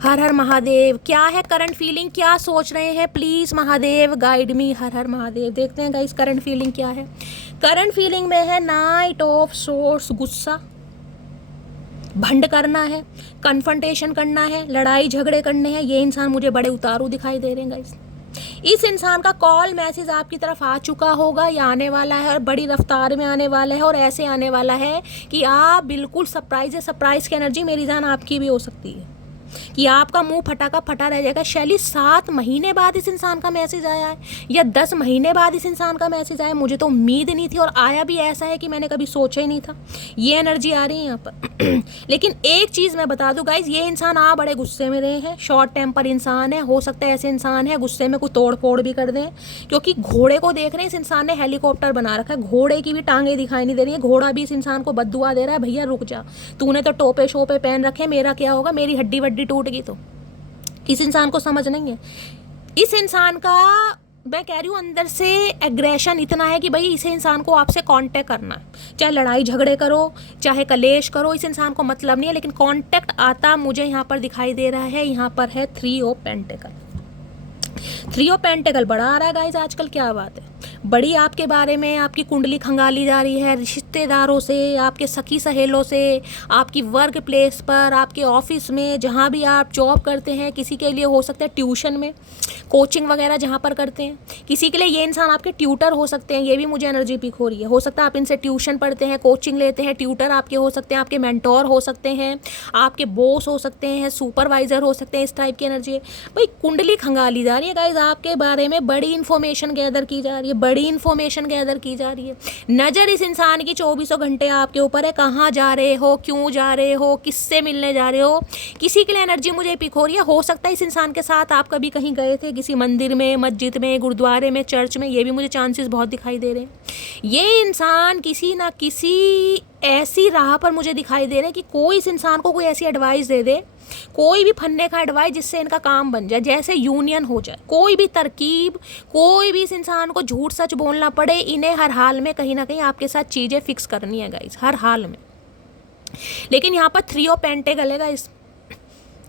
हर हर महादेव, क्या है करंट फीलिंग, क्या सोच रहे हैं? Please Mahadev guide me. हर हर महादेव। देखते हैं गाइस करंट फीलिंग क्या है। करंट फीलिंग में है नाइट ऑफ सोर्स, गुस्सा, भंड करना है, कन्फ्रंटेशन करना है, लड़ाई झगड़े करने हैं। ये इंसान मुझे बड़े उतारू दिखाई दे रहे हैं गाइस। इस इंसान का कॉल मैसेज आपकी तरफ आ चुका होगा या आने वाला है, और बड़ी रफ्तार में आने वाला है, और ऐसे आने वाला है कि आप बिल्कुल सरप्राइज है। सरप्राइज की एनर्जी मेरी जान आपकी भी हो सकती है कि आपका मुंह फटा का फटा रह जाएगा। शैली 7 महीने बाद इस इंसान का मैसेज आया है, या 10 महीने बाद इस इंसान का मैसेज आया, मुझे तो उम्मीद नहीं थी, और आया भी ऐसा है कि मैंने कभी सोचा ही नहीं था। ये एनर्जी आ रही है यहाँ पर। लेकिन एक चीज़ मैं बता दूं गाइज, ये इंसान आप बड़े गुस्से में रहे हैं, शॉर्ट टेम्पर इंसान है। हो सकता है ऐसे इंसान है गुस्से में कोई तोड़ फोड़ भी कर दें, क्योंकि घोड़े को देख रहे हैं इस इंसान ने हेलीकॉप्टर बना रखा है, घोड़े की भी टांगें दिखाई नहीं दे रही है। घोड़ा भी इस इंसान को बद्दुआ दे रहा है, भैया रुक जा, तूने तो टोपे शोपे पहन रखे, मेरा क्या होगा, मेरी हड्डी वड्डी टूट गई तो। इस इंसान को समझ नहीं है। इस इंसान का, मैं कह रही हूँ, अंदर से एग्रेशन इतना है कि भाई इस इंसान को आपसे कांटेक्ट करना है, चाहे लड़ाई झगड़े करो, चाहे कलेश करो, इस इंसान को मतलब नहीं है, लेकिन कांटेक्ट आता मुझे यहाँ पर दिखाई दे रहा है। यहाँ पर है 3 ऑफ पेंटिकल। 3 ऑफ पेंटिकल बड़ा आ रहा है गाइस आजकल, क्या बात है। बड़ी आपके बारे में आपकी कुंडली खंगाली जा रही है, रिश्तेदारों से, आपके सखी सहेलों से, आपकी वर्क प्लेस पर, आपके ऑफिस में, जहाँ भी आप जॉब करते हैं, किसी के लिए हो सकता है ट्यूशन में, कोचिंग वगैरह जहाँ पर करते हैं, किसी के लिए ये इंसान आपके ट्यूटर हो सकते हैं। ये भी मुझे एनर्जी पिक हो रही है। हो सकता है आप इनसे ट्यूशन पढ़ते हैं, कोचिंग लेते हैं, ट्यूटर आपके हो सकते हैं, आपके मेंटोर हो सकते हैं, आपके बॉस हो सकते हैं, सुपरवाइजर हो सकते हैं। इस टाइप की एनर्जी है भाई। कुंडली खंगाली जा रही है गाइज, आपके बारे में बड़ी इन्फॉर्मेशन गैदर की जा रही है, बड़ी इन्फॉर्मेशन गैदर की जा रही है। नज़र इस इंसान की 24 घंटे आपके ऊपर है। कहाँ जा रहे हो, क्यों जा रहे हो, किससे मिलने जा रहे हो, किसी के लिए एनर्जी मुझे पिक हो रही है। हो सकता है इस इंसान के साथ आप कभी कहीं गए थे, किसी मंदिर में, मस्जिद में, गुरुद्वारे में, चर्च में। ये भी मुझे चांसेस बहुत दिखाई दे रहे हैं। ये इंसान किसी ना किसी ऐसी राह पर मुझे दिखाई दे रहे हैं कि कोई इस इंसान को कोई ऐसी एडवाइस दे दे, कोई भी फन्ने का एडवाइस जिससे इनका काम बन जाए, जैसे यूनियन हो जाए, कोई भी तरकीब, कोई भी इस इंसान को झूठ सच बोलना पड़े। इन्हें हर हाल में कहीं ना कहीं आपके साथ चीज़ें फिक्स करनी है गाइस, हर हाल में। लेकिन यहाँ पर 3 ऑफ पेंटेकल है गाइस,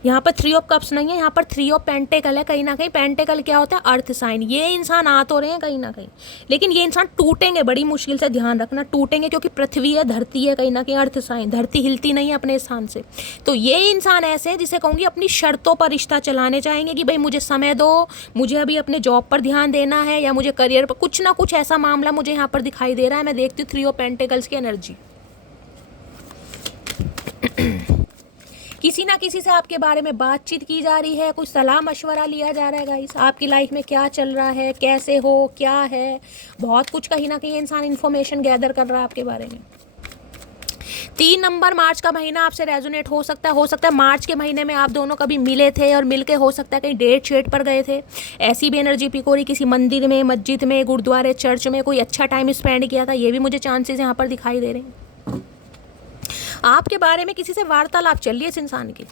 यहाँ पर 3 ऑफ कप्स नहीं है, यहाँ पर 3 ऑफ पेंटेकल है। कहीं ना कहीं पेंटेकल क्या होता है, अर्थ साइन। ये इंसान आ तो रहे हैं कहीं ना कहीं, लेकिन ये इंसान टूटेंगे बड़ी मुश्किल से, ध्यान रखना, टूटेंगे, क्योंकि पृथ्वी है, धरती है, कहीं ना कहीं अर्थ साइन, धरती हिलती नहीं है अपने स्थान से। तो ये इंसान ऐसे हैं जिसे कहूँगी अपनी शर्तों पर रिश्ता चलाने चाहेंगे कि भाई मुझे समय दो, मुझे अभी अपने जॉब पर ध्यान देना है, या मुझे करियर पर, कुछ ना कुछ ऐसा मामला मुझे यहाँ पर दिखाई दे रहा है। मैं देखती हूँ 3 ऑफ पेंटेकल्स की एनर्जी। किसी ना किसी से आपके बारे में बातचीत की जा रही है, कुछ सलाह मशवरा लिया जा रहा है गाइस, आपकी लाइफ में क्या चल रहा है, कैसे हो, क्या है, बहुत कुछ कहीं ना कहीं इंसान इन्फॉर्मेशन गैदर कर रहा है आपके बारे में। 3 नंबर मार्च का महीना आपसे रेजोनेट हो सकता है मार्च के महीने में आप दोनों कभी मिले थे और मिलके हो सकता है कहीं डेट शेट पर गए थे। ऐसी भी एनर्जी पिक हो रही, किसी मंदिर में, मस्जिद में, गुरुद्वारे, चर्च में कोई अच्छा टाइम स्पेंड किया था। ये भी मुझे चांसेस यहाँ पर दिखाई दे रहे हैं। आपके बारे में किसी से वार्तालाप चल रही है इस इंसान की।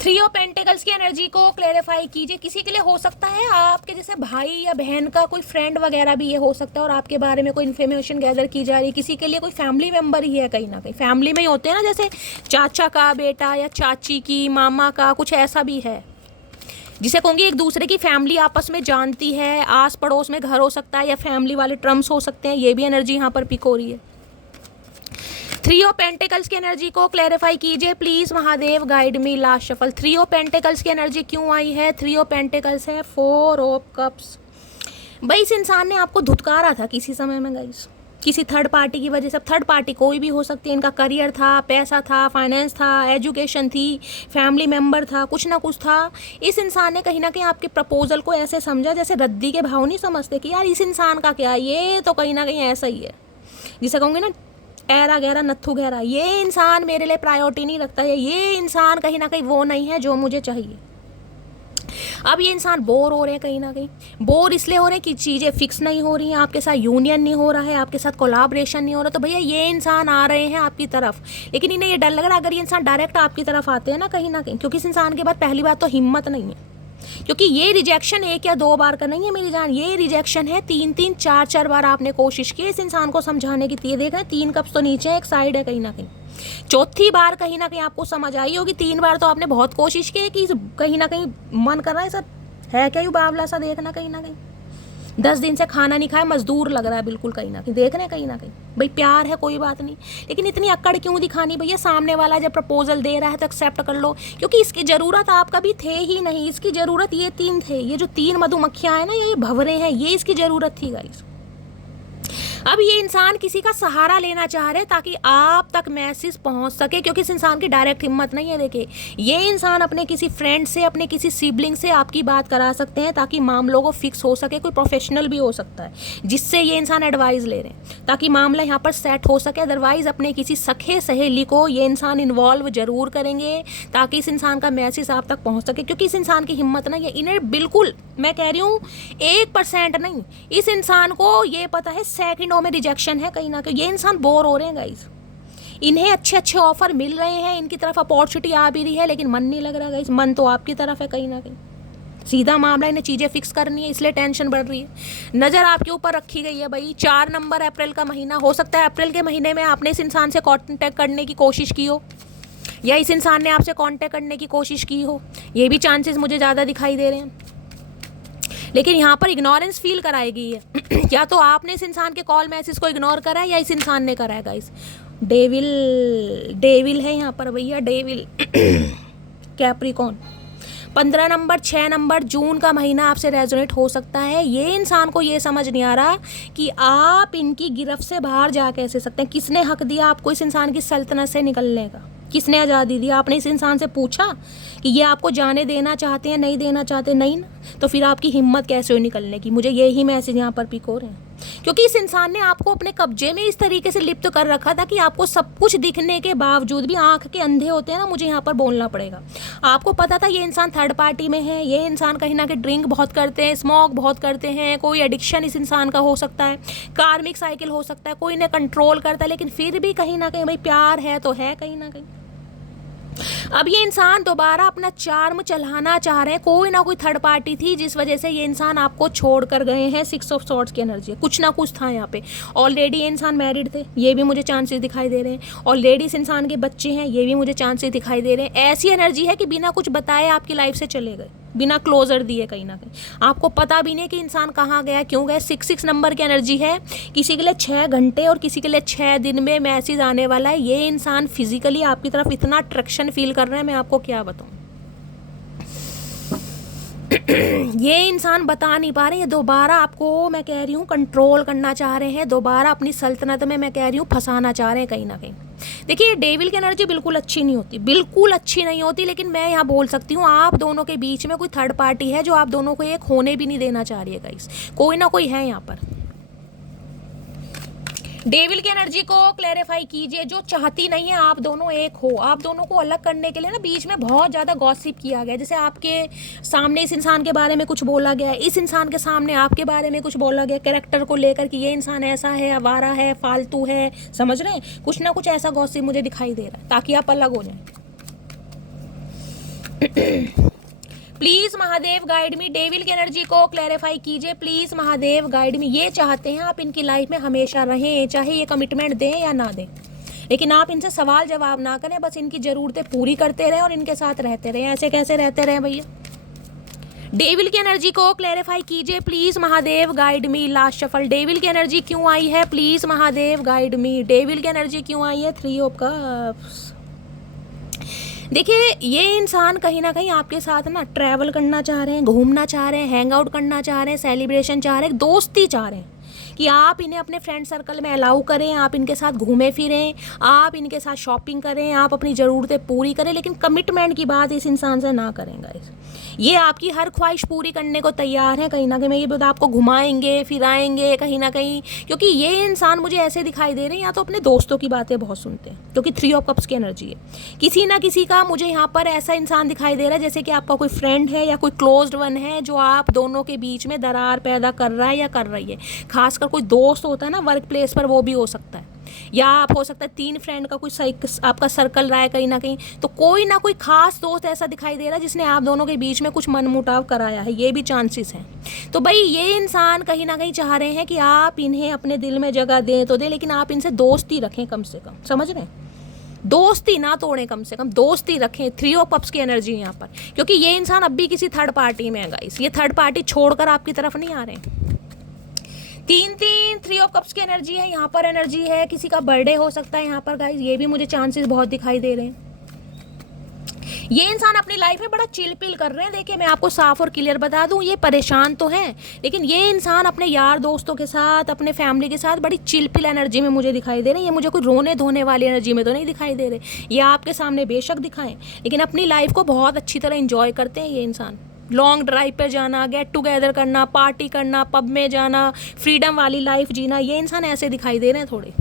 3 ऑफ पेंटेकल्स की एनर्जी को क्लेरिफाई कीजिए। किसी के लिए हो सकता है आपके जैसे भाई या बहन का कोई फ्रेंड वगैरह भी ये हो सकता है, और आपके बारे में कोई इन्फॉर्मेशन गैदर की जा रही है। किसी के लिए कोई फैमिली मेम्बर ही है, कहीं ना कहीं फैमिली में ही होते हैं ना, जैसे चाचा का बेटा या चाची की, मामा का, कुछ ऐसा भी है जिसे कहूँगी एक दूसरे की फैमिली आपस में जानती है। आस पड़ोस में घर हो सकता है, या फैमिली वाले टर्म्स हो सकते हैं। ये भी एनर्जी यहाँ पर पिक हो रही है। 3 ऑफ पेंटेकल्स की एनर्जी को क्लैरिफाई कीजिए please Mahadev, guide me last shuffle. 3 of pentacles की एनर्जी क्यों आई है? 3 ऑफ पेंटेकल्स है 4 ऑफ कप्स। भाई इस इंसान ने आपको धुतकारा था किसी समय में गाइस, किसी थर्ड पार्टी की वजह से। थर्ड पार्टी कोई भी हो सकती है, इनका करियर था, पैसा था, फाइनेंस था, एजुकेशन थी, फैमिली मेम्बर था, कुछ ना कुछ था। इस इंसान ने कहीं ना कहीं आपके प्रपोजल को ऐसे समझा जैसे रद्दी के भाव नहीं समझते कि यार इस इंसान का क्या, ये तो कहीं ना कहीं ऐसा ही है, जिसे कहूँगी ना ऐरा गहरा नत्थु गहरा। ये इंसान मेरे लिए प्रायोरिटी नहीं रखता है, ये इंसान कहीं ना कहीं वो नहीं है जो मुझे चाहिए। अब ये इंसान बोर हो रहे हैं, कहीं ना कहीं बोर इसलिए हो रहे हैं कि चीज़ें फिक्स नहीं हो रही हैं, आपके साथ यूनियन नहीं हो रहा है, आपके साथ कोलाब्रेशन नहीं हो रहा। तो भैया ये इंसान आ रहे हैं आपकी तरफ, लेकिन इन्हें ये डर लग रहा है अगर ये इंसान डायरेक्ट आपकी तरफ आते हैं ना कहीं ना कहीं, क्योंकि इस इंसान के बाद पहली बात तो हिम्मत नहीं है, क्योंकि ये रिजेक्शन 1 या 2 बार का नहीं है मेरी जान, ये रिजेक्शन है 3-3 4-4 बार आपने कोशिश की इस इंसान को समझाने की। देख रहे हैं 3 कप्स तो नीचे एक साइड है, कहीं ना कहीं चौथी बार कहीं ना कहीं आपको समझ आई होगी। 3 बार तो आपने बहुत कोशिश की कि कहीं ना कहीं मन कर रहा है, सब है क्या यू बावला सा, देखना कहीं ना कहीं 10 दिन से खाना नहीं खाया, मजदूर लग रहा है बिल्कुल, कहीं ना कहीं देख रहे हैं कहीं ना कहीं। भाई प्यार है कोई बात नहीं, लेकिन इतनी अक्कड़ क्यों दिखानी भैया? सामने वाला जब प्रपोजल दे रहा है तो एक्सेप्ट कर लो, क्योंकि इसकी ज़रूरत आप कभी थे ही नहीं। इसकी ज़रूरत ये 3 थे, ये जो 3 मधुमक्खियाँ हैं ना, ये भंवरे हैं, ये इसकी ज़रूरत थी गाइस। अब ये इंसान किसी का सहारा लेना चाह रहे ताकि आप तक मैसेज पहुंच सके, क्योंकि इस इंसान की डायरेक्ट हिम्मत नहीं है। देखिए ये इंसान अपने किसी फ्रेंड से, अपने किसी सिबलिंग से आपकी बात करा सकते हैं ताकि मामलों को फिक्स हो सके। कोई प्रोफेशनल भी हो सकता है जिससे ये इंसान एडवाइस ले रहे हैं ताकि मामला यहाँ पर सेट हो सके। अदरवाइज अपने किसी सखे सहेली को ये इंसान इन्वॉल्व जरूर करेंगे ताकि इस इंसान का मैसेज आप तक पहुँच सके, क्योंकि इस इंसान की हिम्मत नहीं है। इन्हें बिल्कुल, मैं कह रही हूँ 1% नहीं, इस इंसान को ये पता है सेकंडों में रिजेक्शन है कहीं ना कहीं। ये इंसान बोर हो रहे हैं गाइस, इन्हें अच्छे अच्छे ऑफर मिल रहे हैं, इनकी तरफ अपॉर्चुनिटी आ भी रही है, लेकिन मन नहीं लग रहा गाइस। मन तो आपकी तरफ है कहीं ना कहीं, सीधा मामला, इन्हें चीज़ें फिक्स करनी है, इसलिए टेंशन बढ़ रही है। नज़र आपके ऊपर रखी गई है भाई। 4 नंबर अप्रैल का महीना, हो सकता है अप्रैल के महीने में आपने इस इंसान से कांटेक्ट करने की कोशिश की हो, या इस इंसान ने आपसे कांटेक्ट करने की कोशिश की हो, ये भी चांसेस मुझे ज़्यादा दिखाई दे रहे हैं। लेकिन यहाँ पर इग्नोरेंस फील कराएगी ये या तो आपने इस इंसान के कॉल मैसेज को इग्नोर करा है या इस इंसान ने करा है गाइस। डेविल है यहाँ पर भैया, डेविल कैप्रिकॉर्न। 15 नंबर 6 नंबर जून का महीना आपसे रेजोनेट हो सकता है। ये इंसान को ये समझ नहीं आ रहा कि आप इनकी गिरफ्त से बाहर जा कैसे सकते हैं। किसने हक दिया आपको इस इंसान की सल्तनत से निकलने का? किसने आज़ादी दी? आपने इस इंसान से पूछा कि ये आपको जाने देना चाहते हैं, नहीं देना चाहते? नहीं ना, तो फिर आपकी हिम्मत कैसे हुई निकलने की? मुझे यही मैसेज यहाँ पर पिक हो रहे हैं, क्योंकि इस इंसान ने आपको अपने कब्जे में इस तरीके से लिप्त कर रखा था कि आपको सब कुछ दिखने के बावजूद भी, आंख के अंधे होते हैं ना, मुझे यहाँ पर बोलना पड़ेगा, आपको पता था ये इंसान थर्ड पार्टी में है, ये इंसान कहीं ना कहीं ड्रिंक बहुत करते हैं, स्मोक बहुत करते हैं, कोई एडिक्शन इस इंसान का हो सकता है, कार्मिक साइकिल हो सकता है, कोई इन्हें कंट्रोल करता है, लेकिन फिर भी कहीं ना कहीं भाई प्यार है तो है कहीं ना कहीं। अब ये इंसान दोबारा अपना चार्म चलाना चाह रहे हैं। कोई ना कोई थर्ड पार्टी थी जिस वजह से ये इंसान आपको छोड़ कर गए हैं। 6 ऑफ सॉर्ड्स की एनर्जी, कुछ ना कुछ था यहाँ पे। ऑलरेडी ये इंसान मैरिड थे, ये भी मुझे चांसेस दिखाई दे रहे हैं। ऑलरेडी इस इंसान के बच्चे हैं, ये भी मुझे चांसेस दिखाई दे रहे हैं। ऐसी एनर्जी है कि बिना कुछ बताए आपकी लाइफ से चले गए, बिना क्लोजर दिए, कहीं ना कहीं आपको पता भी नहीं कि इंसान कहाँ गया, क्यों गया। 6 नंबर की एनर्जी है, किसी के लिए 6 घंटे और किसी के लिए 6 दिन में मैसेज आने वाला है। ये इंसान फिजिकली आपकी तरफ इतना अट्रैक्शन फील कर रहे हैं, मैं आपको क्या बताऊं। ये इंसान बता नहीं पा रहे, ये दोबारा आपको मैं कह रही हूँ कंट्रोल करना चाह रहे हैं, दोबारा अपनी सल्तनत में मैं कह रही हूँ फंसाना चाह रहे हैं कहीं ना कहीं। देखिए डेविल की एनर्जी बिल्कुल अच्छी नहीं होती, बिल्कुल अच्छी नहीं होती, लेकिन मैं यहाँ बोल सकती हूँ आप दोनों के बीच में कोई थर्ड पार्टी है जो आप दोनों को एक होने भी नहीं देना चाह रही है गाइस। कोई ना कोई है यहाँ पर। डेविल की एनर्जी को क्लैरिफाई कीजिए, जो चाहती नहीं है आप दोनों एक हो। आप दोनों को अलग करने के लिए ना बीच में बहुत ज़्यादा गॉसिप किया गया, जैसे आपके सामने इस इंसान के बारे में कुछ बोला गया, इस इंसान के सामने आपके बारे में कुछ बोला गया, कैरेक्टर को लेकर कि ये इंसान ऐसा है, आवारा है, फालतू है, समझ रहे हैं, कुछ ना कुछ ऐसा गॉसिप मुझे दिखाई दे रहा है ताकि आप अलग हो जाएं। Please Mahadev guide me, devil की एनर्जी को क्लैरिफाई कीजिए प्लीज़ महादेव गाइड मी। ये चाहते हैं आप इनकी लाइफ में हमेशा रहें, चाहे ये कमिटमेंट दें या ना दें, लेकिन आप इनसे सवाल जवाब ना करें, बस इनकी ज़रूरतें पूरी करते रहें और इनके साथ रहते रहें। ऐसे कैसे रहते रहें भैया? डेविल की एनर्जी को क्लैरिफाई कीजिए please Mahadev guide me. Last shuffle, devil की एनर्जी क्यों आई है please Mahadev guide me. Devil की एनर्जी क्यों आई है? 3 ऑफ कप्स। देखिए ये इंसान कहीं ना कहीं आपके साथ ना ट्रैवल करना चाह रहे हैं, घूमना चाह रहे हैं, हैंग आउट करना चाह रहे हैं, सेलिब्रेशन चाह रहे हैं, दोस्ती चाह रहे हैं कि आप इन्हें अपने फ्रेंड सर्कल में अलाउ करें, आप इनके साथ घूमें फिरें, आप इनके साथ शॉपिंग करें, आप अपनी ज़रूरतें पूरी करें, लेकिन कमिटमेंट की बात इस इंसान से ना करें गाइस। ये आपकी हर ख्वाहिश पूरी करने को तैयार है कहीं ना कहीं। मैं ये बता, आपको घुमाएंगे फिराएंगे कहीं ना कहीं, क्योंकि ये इंसान मुझे ऐसे दिखाई दे रहे हैं या तो अपने दोस्तों की बातें बहुत सुनते हैं, क्योंकि 3 ऑफ कप्स की एनर्जी है। किसी ना किसी का मुझे यहाँ पर ऐसा इंसान दिखाई दे रहा है जैसे कि आपका कोई फ्रेंड है या कोई क्लोज्ड वन है जो आप दोनों के बीच में दरार पैदा कर रहा है या कर रही है। खासकर कोई दोस्त होता है ना वर्क प्लेस पर, वो भी हो सकता है, या आप हो सकता है 3 फ्रेंड का कोई आपका सर्कल रहा है कहीं ना कहीं, तो कोई ना कोई खास दोस्त ऐसा दिखाई दे रहा है जिसने आप दोनों के बीच में कुछ मनमुटाव कराया है, ये भी चांसेस हैं। तो भाई ये इंसान कहीं ना कहीं चाह रहे हैं कि आप इन्हें अपने दिल में जगह दें तो दें, लेकिन आप इनसे दोस्ती रखें कम से कम, समझ रहे हैं? दोस्ती ना तोड़ें, कम से कम दोस्ती रखें। 3 ऑफ कप्स की एनर्जी यहाँ पर, क्योंकि ये इंसान अब भी किसी थर्ड पार्टी में है गाइस। ये थर्ड पार्टी छोड़कर आपकी तरफ नहीं आ रहे हैं। 3 ऑफ कप्स की एनर्जी है यहाँ पर। एनर्जी है किसी का बर्थडे हो सकता है यहाँ पर गाइस, ये भी मुझे चांसेस बहुत दिखाई दे रहे हैं। ये इंसान अपनी लाइफ में बड़ा चिल पिल कर रहे हैं। देखिए मैं आपको साफ और क्लियर बता दूं, ये परेशान तो हैं, लेकिन ये इंसान अपने यार दोस्तों के साथ, अपने फैमिली के साथ बड़ी चिल पिल एनर्जी में मुझे दिखाई दे रहे हैं। ये मुझे कोई रोने धोने वाली एनर्जी में तो नहीं दिखाई दे रहे। ये आपके सामने बेशक दिखाएं, लेकिन अपनी लाइफ को बहुत अच्छी तरह इंजॉय करते हैं ये इंसान। लॉन्ग ड्राइव पर जाना, गेट टुगेदर करना, पार्टी करना, पब में जाना, फ्रीडम वाली लाइफ जीना, ये इंसान ऐसे दिखाई दे रहे हैं थोड़े।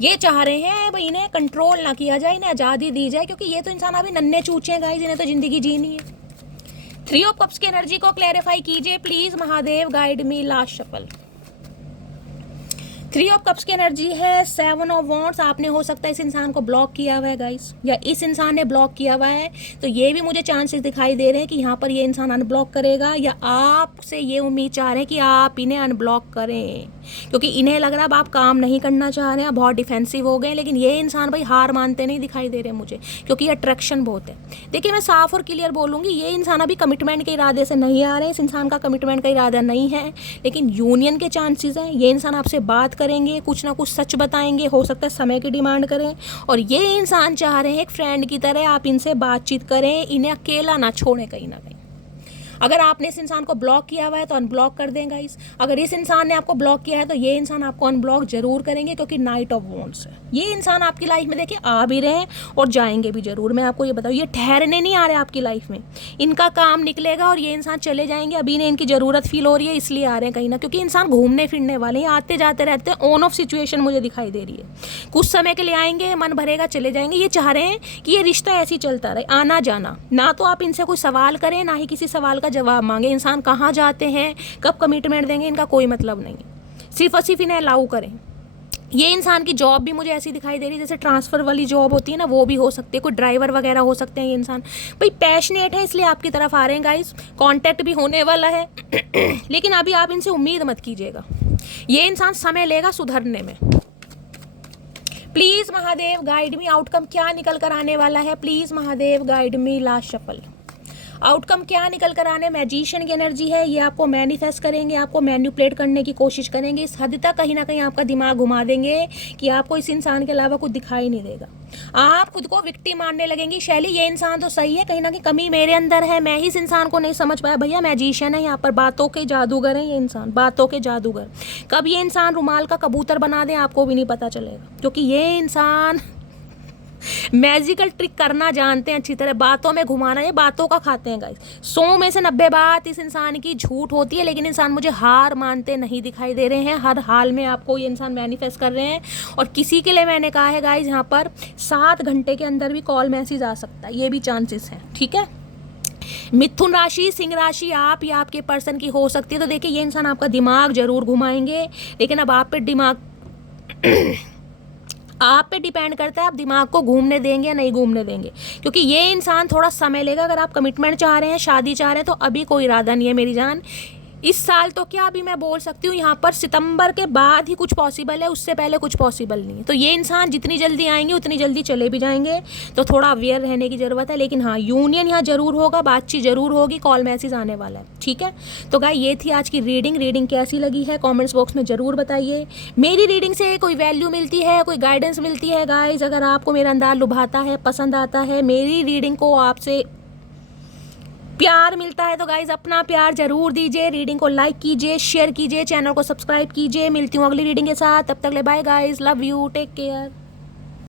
ये चाह रहे हैं भाई इन्हें कंट्रोल ना किया जाए, इन्हें आज़ादी दी जाए, क्योंकि ये तो इंसान अभी नन्हे चूचे हैं गाइस, इन्हें तो ज़िंदगी जीनी है। 3 ऑफ कप्स की एनर्जी को क्लैरिफाई कीजिए please Mahadev guide me. Last shuffle, 3 of cups की एनर्जी है, 7 ऑफ वॉन्ड्स। आपने हो सकता है इस इंसान को ब्लॉक किया हुआ है गाइस, या इस इंसान ने ब्लॉक किया हुआ है। तो ये भी मुझे चांसेस दिखाई दे रहे हैं कि यहाँ पर ये इंसान अनब्लॉक करेगा, या आपसे ये उम्मीद चाह रहे हैं कि आप इन्हें अनब्लॉक करें, क्योंकि इन्हें लग रहा है अब आप काम नहीं करना चाह रहे हैं, बहुत डिफेंसिव हो गए। लेकिन ये इंसान भाई हार मानते नहीं दिखाई दे रहे मुझे, क्योंकि अट्रैक्शन बहुत है। देखिए मैं साफ और क्लियर बोलूँगी, ये इंसान अभी कमिटमेंट के इरादे से नहीं आ रहे हैं, इस इंसान का कमिटमेंट का इरादा नहीं है, लेकिन यूनियन के चांसेस हैं। ये इंसान आपसे बात करेंगे, कुछ ना कुछ सच बताएंगे, हो सकता है समय की डिमांड करें, और ये इंसान चाह रहे हैं एक फ्रेंड की तरह आप इनसे बातचीत करें, इन्हें अकेला ना छोड़ें कहीं ना कहीं। अगर आपने इस इंसान को ब्लॉक किया हुआ है तो अनब्लॉक कर दें गाइस। अगर इस इंसान ने आपको ब्लॉक किया है तो ये इंसान आपको अनब्लॉक जरूर करेंगे, क्योंकि नाइट ऑफ वॉन्ड्स है। ये इंसान आपकी लाइफ में देखिए आ भी रहे हैं और जाएंगे भी जरूर। मैं आपको ये बताऊँ, ये ठहरने नहीं आ रहे आपकी लाइफ में, इनका काम निकलेगा और ये इंसान चले जाएंगे। अभी इन्हें इनकी ज़रूरत फील हो रही है इसलिए आ रहे हैं कहीं ना, क्योंकि इंसान घूमने फिरने वाले हैं, आते जाते रहते हैं। ऑन ऑफ सिचुएशन मुझे दिखाई दे रही है, कुछ समय के लिए आएंगे, मन भरेगा, चले जाएंगे। ये चाह रहे हैं कि ये रिश्ता ऐसे ही चलता रहे, आना जाना, ना तो आप इनसे कोई सवाल करें, ना ही किसी सवाल का जवाब मांगे। इंसान कहाँ जाते हैं, कब कमिटमेंट देंगे, इनका कोई मतलब नहीं है। सिर्फ और सिर्फ इन्हें अलाउ करें। ये इंसान की जॉब भी मुझे ऐसी दिखाई दे रही है जैसे ट्रांसफ़र वाली जॉब होती है ना, वो भी हो सकती है, कोई ड्राइवर वगैरह हो सकते हैं। ये इंसान भाई पैशनेट है इसलिए आपकी तरफ आ रहे हैं गाइस, कांटेक्ट भी होने वाला है लेकिन अभी आप इनसे उम्मीद मत कीजिएगा, ये इंसान समय लेगा सुधरने में। Please Mahadev guide me, outcome क्या निकल कर आने वाला है, please Mahadev guide me. Last shuffle, outcome क्या निकल कर आने, मैजिशियन की एनर्जी है, ये आपको मैनिफेस्ट करेंगे, आपको मैनिपुलेट करने की कोशिश करेंगे, इस हद तक कहीं ना कहीं आपका दिमाग घुमा देंगे कि आपको इस इंसान के अलावा कुछ दिखाई नहीं देगा। आप खुद को विक्टिम मानने लगेंगी, शैली ये इंसान तो सही है, कहीं ना कहीं कमी मेरे अंदर है, मैं ही इस इंसान को नहीं समझ पाया। भैया मैजिशियन है यहाँ पर, बातों के जादूगर है ये इंसान, बातों के जादूगर। कब ये इंसान रुमाल का कबूतर बना दे आपको भी नहीं पता चलेगा, क्योंकि ये इंसान मैजिकल ट्रिक करना जानते हैं अच्छी तरह, बातों में घुमाना, ये बातों का खाते हैं गाइस। 100 में से 90 बात इस इंसान की झूठ होती है, लेकिन इंसान मुझे हार मानते नहीं दिखाई दे रहे हैं। हर हाल में आपको ये इंसान मैनिफेस्ट कर रहे हैं, और किसी के लिए मैंने कहा है गाइस यहाँ पर 7 घंटे के अंदर भी कॉल मैसेज आ सकता है, ये भी चांसेस हैं, ठीक है। मिथुन राशि, सिंह राशि आप या आपके पर्सन की हो सकती है। तो देखिए ये इंसान आपका दिमाग जरूर घुमाएंगे, लेकिन अब आप पे दिमाग आप पे डिपेंड करता है, आप दिमाग को घूमने देंगे या नहीं घूमने देंगे, क्योंकि ये इंसान थोड़ा समय लेगा। अगर आप कमिटमेंट चाह रहे हैं, शादी चाह रहे हैं, तो अभी कोई इरादा नहीं है मेरी जान। इस साल तो क्या अभी मैं बोल सकती हूँ यहाँ पर सितंबर के बाद ही कुछ पॉसिबल है, उससे पहले कुछ पॉसिबल नहीं है। तो ये इंसान जितनी जल्दी आएंगे उतनी जल्दी चले भी जाएंगे, तो थोड़ा अवेयर रहने की ज़रूरत है। लेकिन हाँ, यूनियन यहाँ जरूर होगा, बातचीत जरूर होगी, कॉल मैसेज आने वाला है, ठीक है। तो गाइस ये थी आज की रीडिंग कैसी लगी है कॉमेंट्स बॉक्स में ज़रूर बताइए। मेरी रीडिंग से कोई वैल्यू मिलती है, कोई गाइडेंस मिलती है गाइज, अगर आपको मेरा अंदाज लुभाता है, पसंद आता है, मेरी रीडिंग को आपसे प्यार मिलता है, तो गाइज अपना प्यार जरूर दीजिए। रीडिंग को लाइक कीजिए, शेयर कीजिए, चैनल को सब्सक्राइब कीजिए। मिलती हूँ अगली रीडिंग के साथ, तब तक ले bye guys, love you, take care.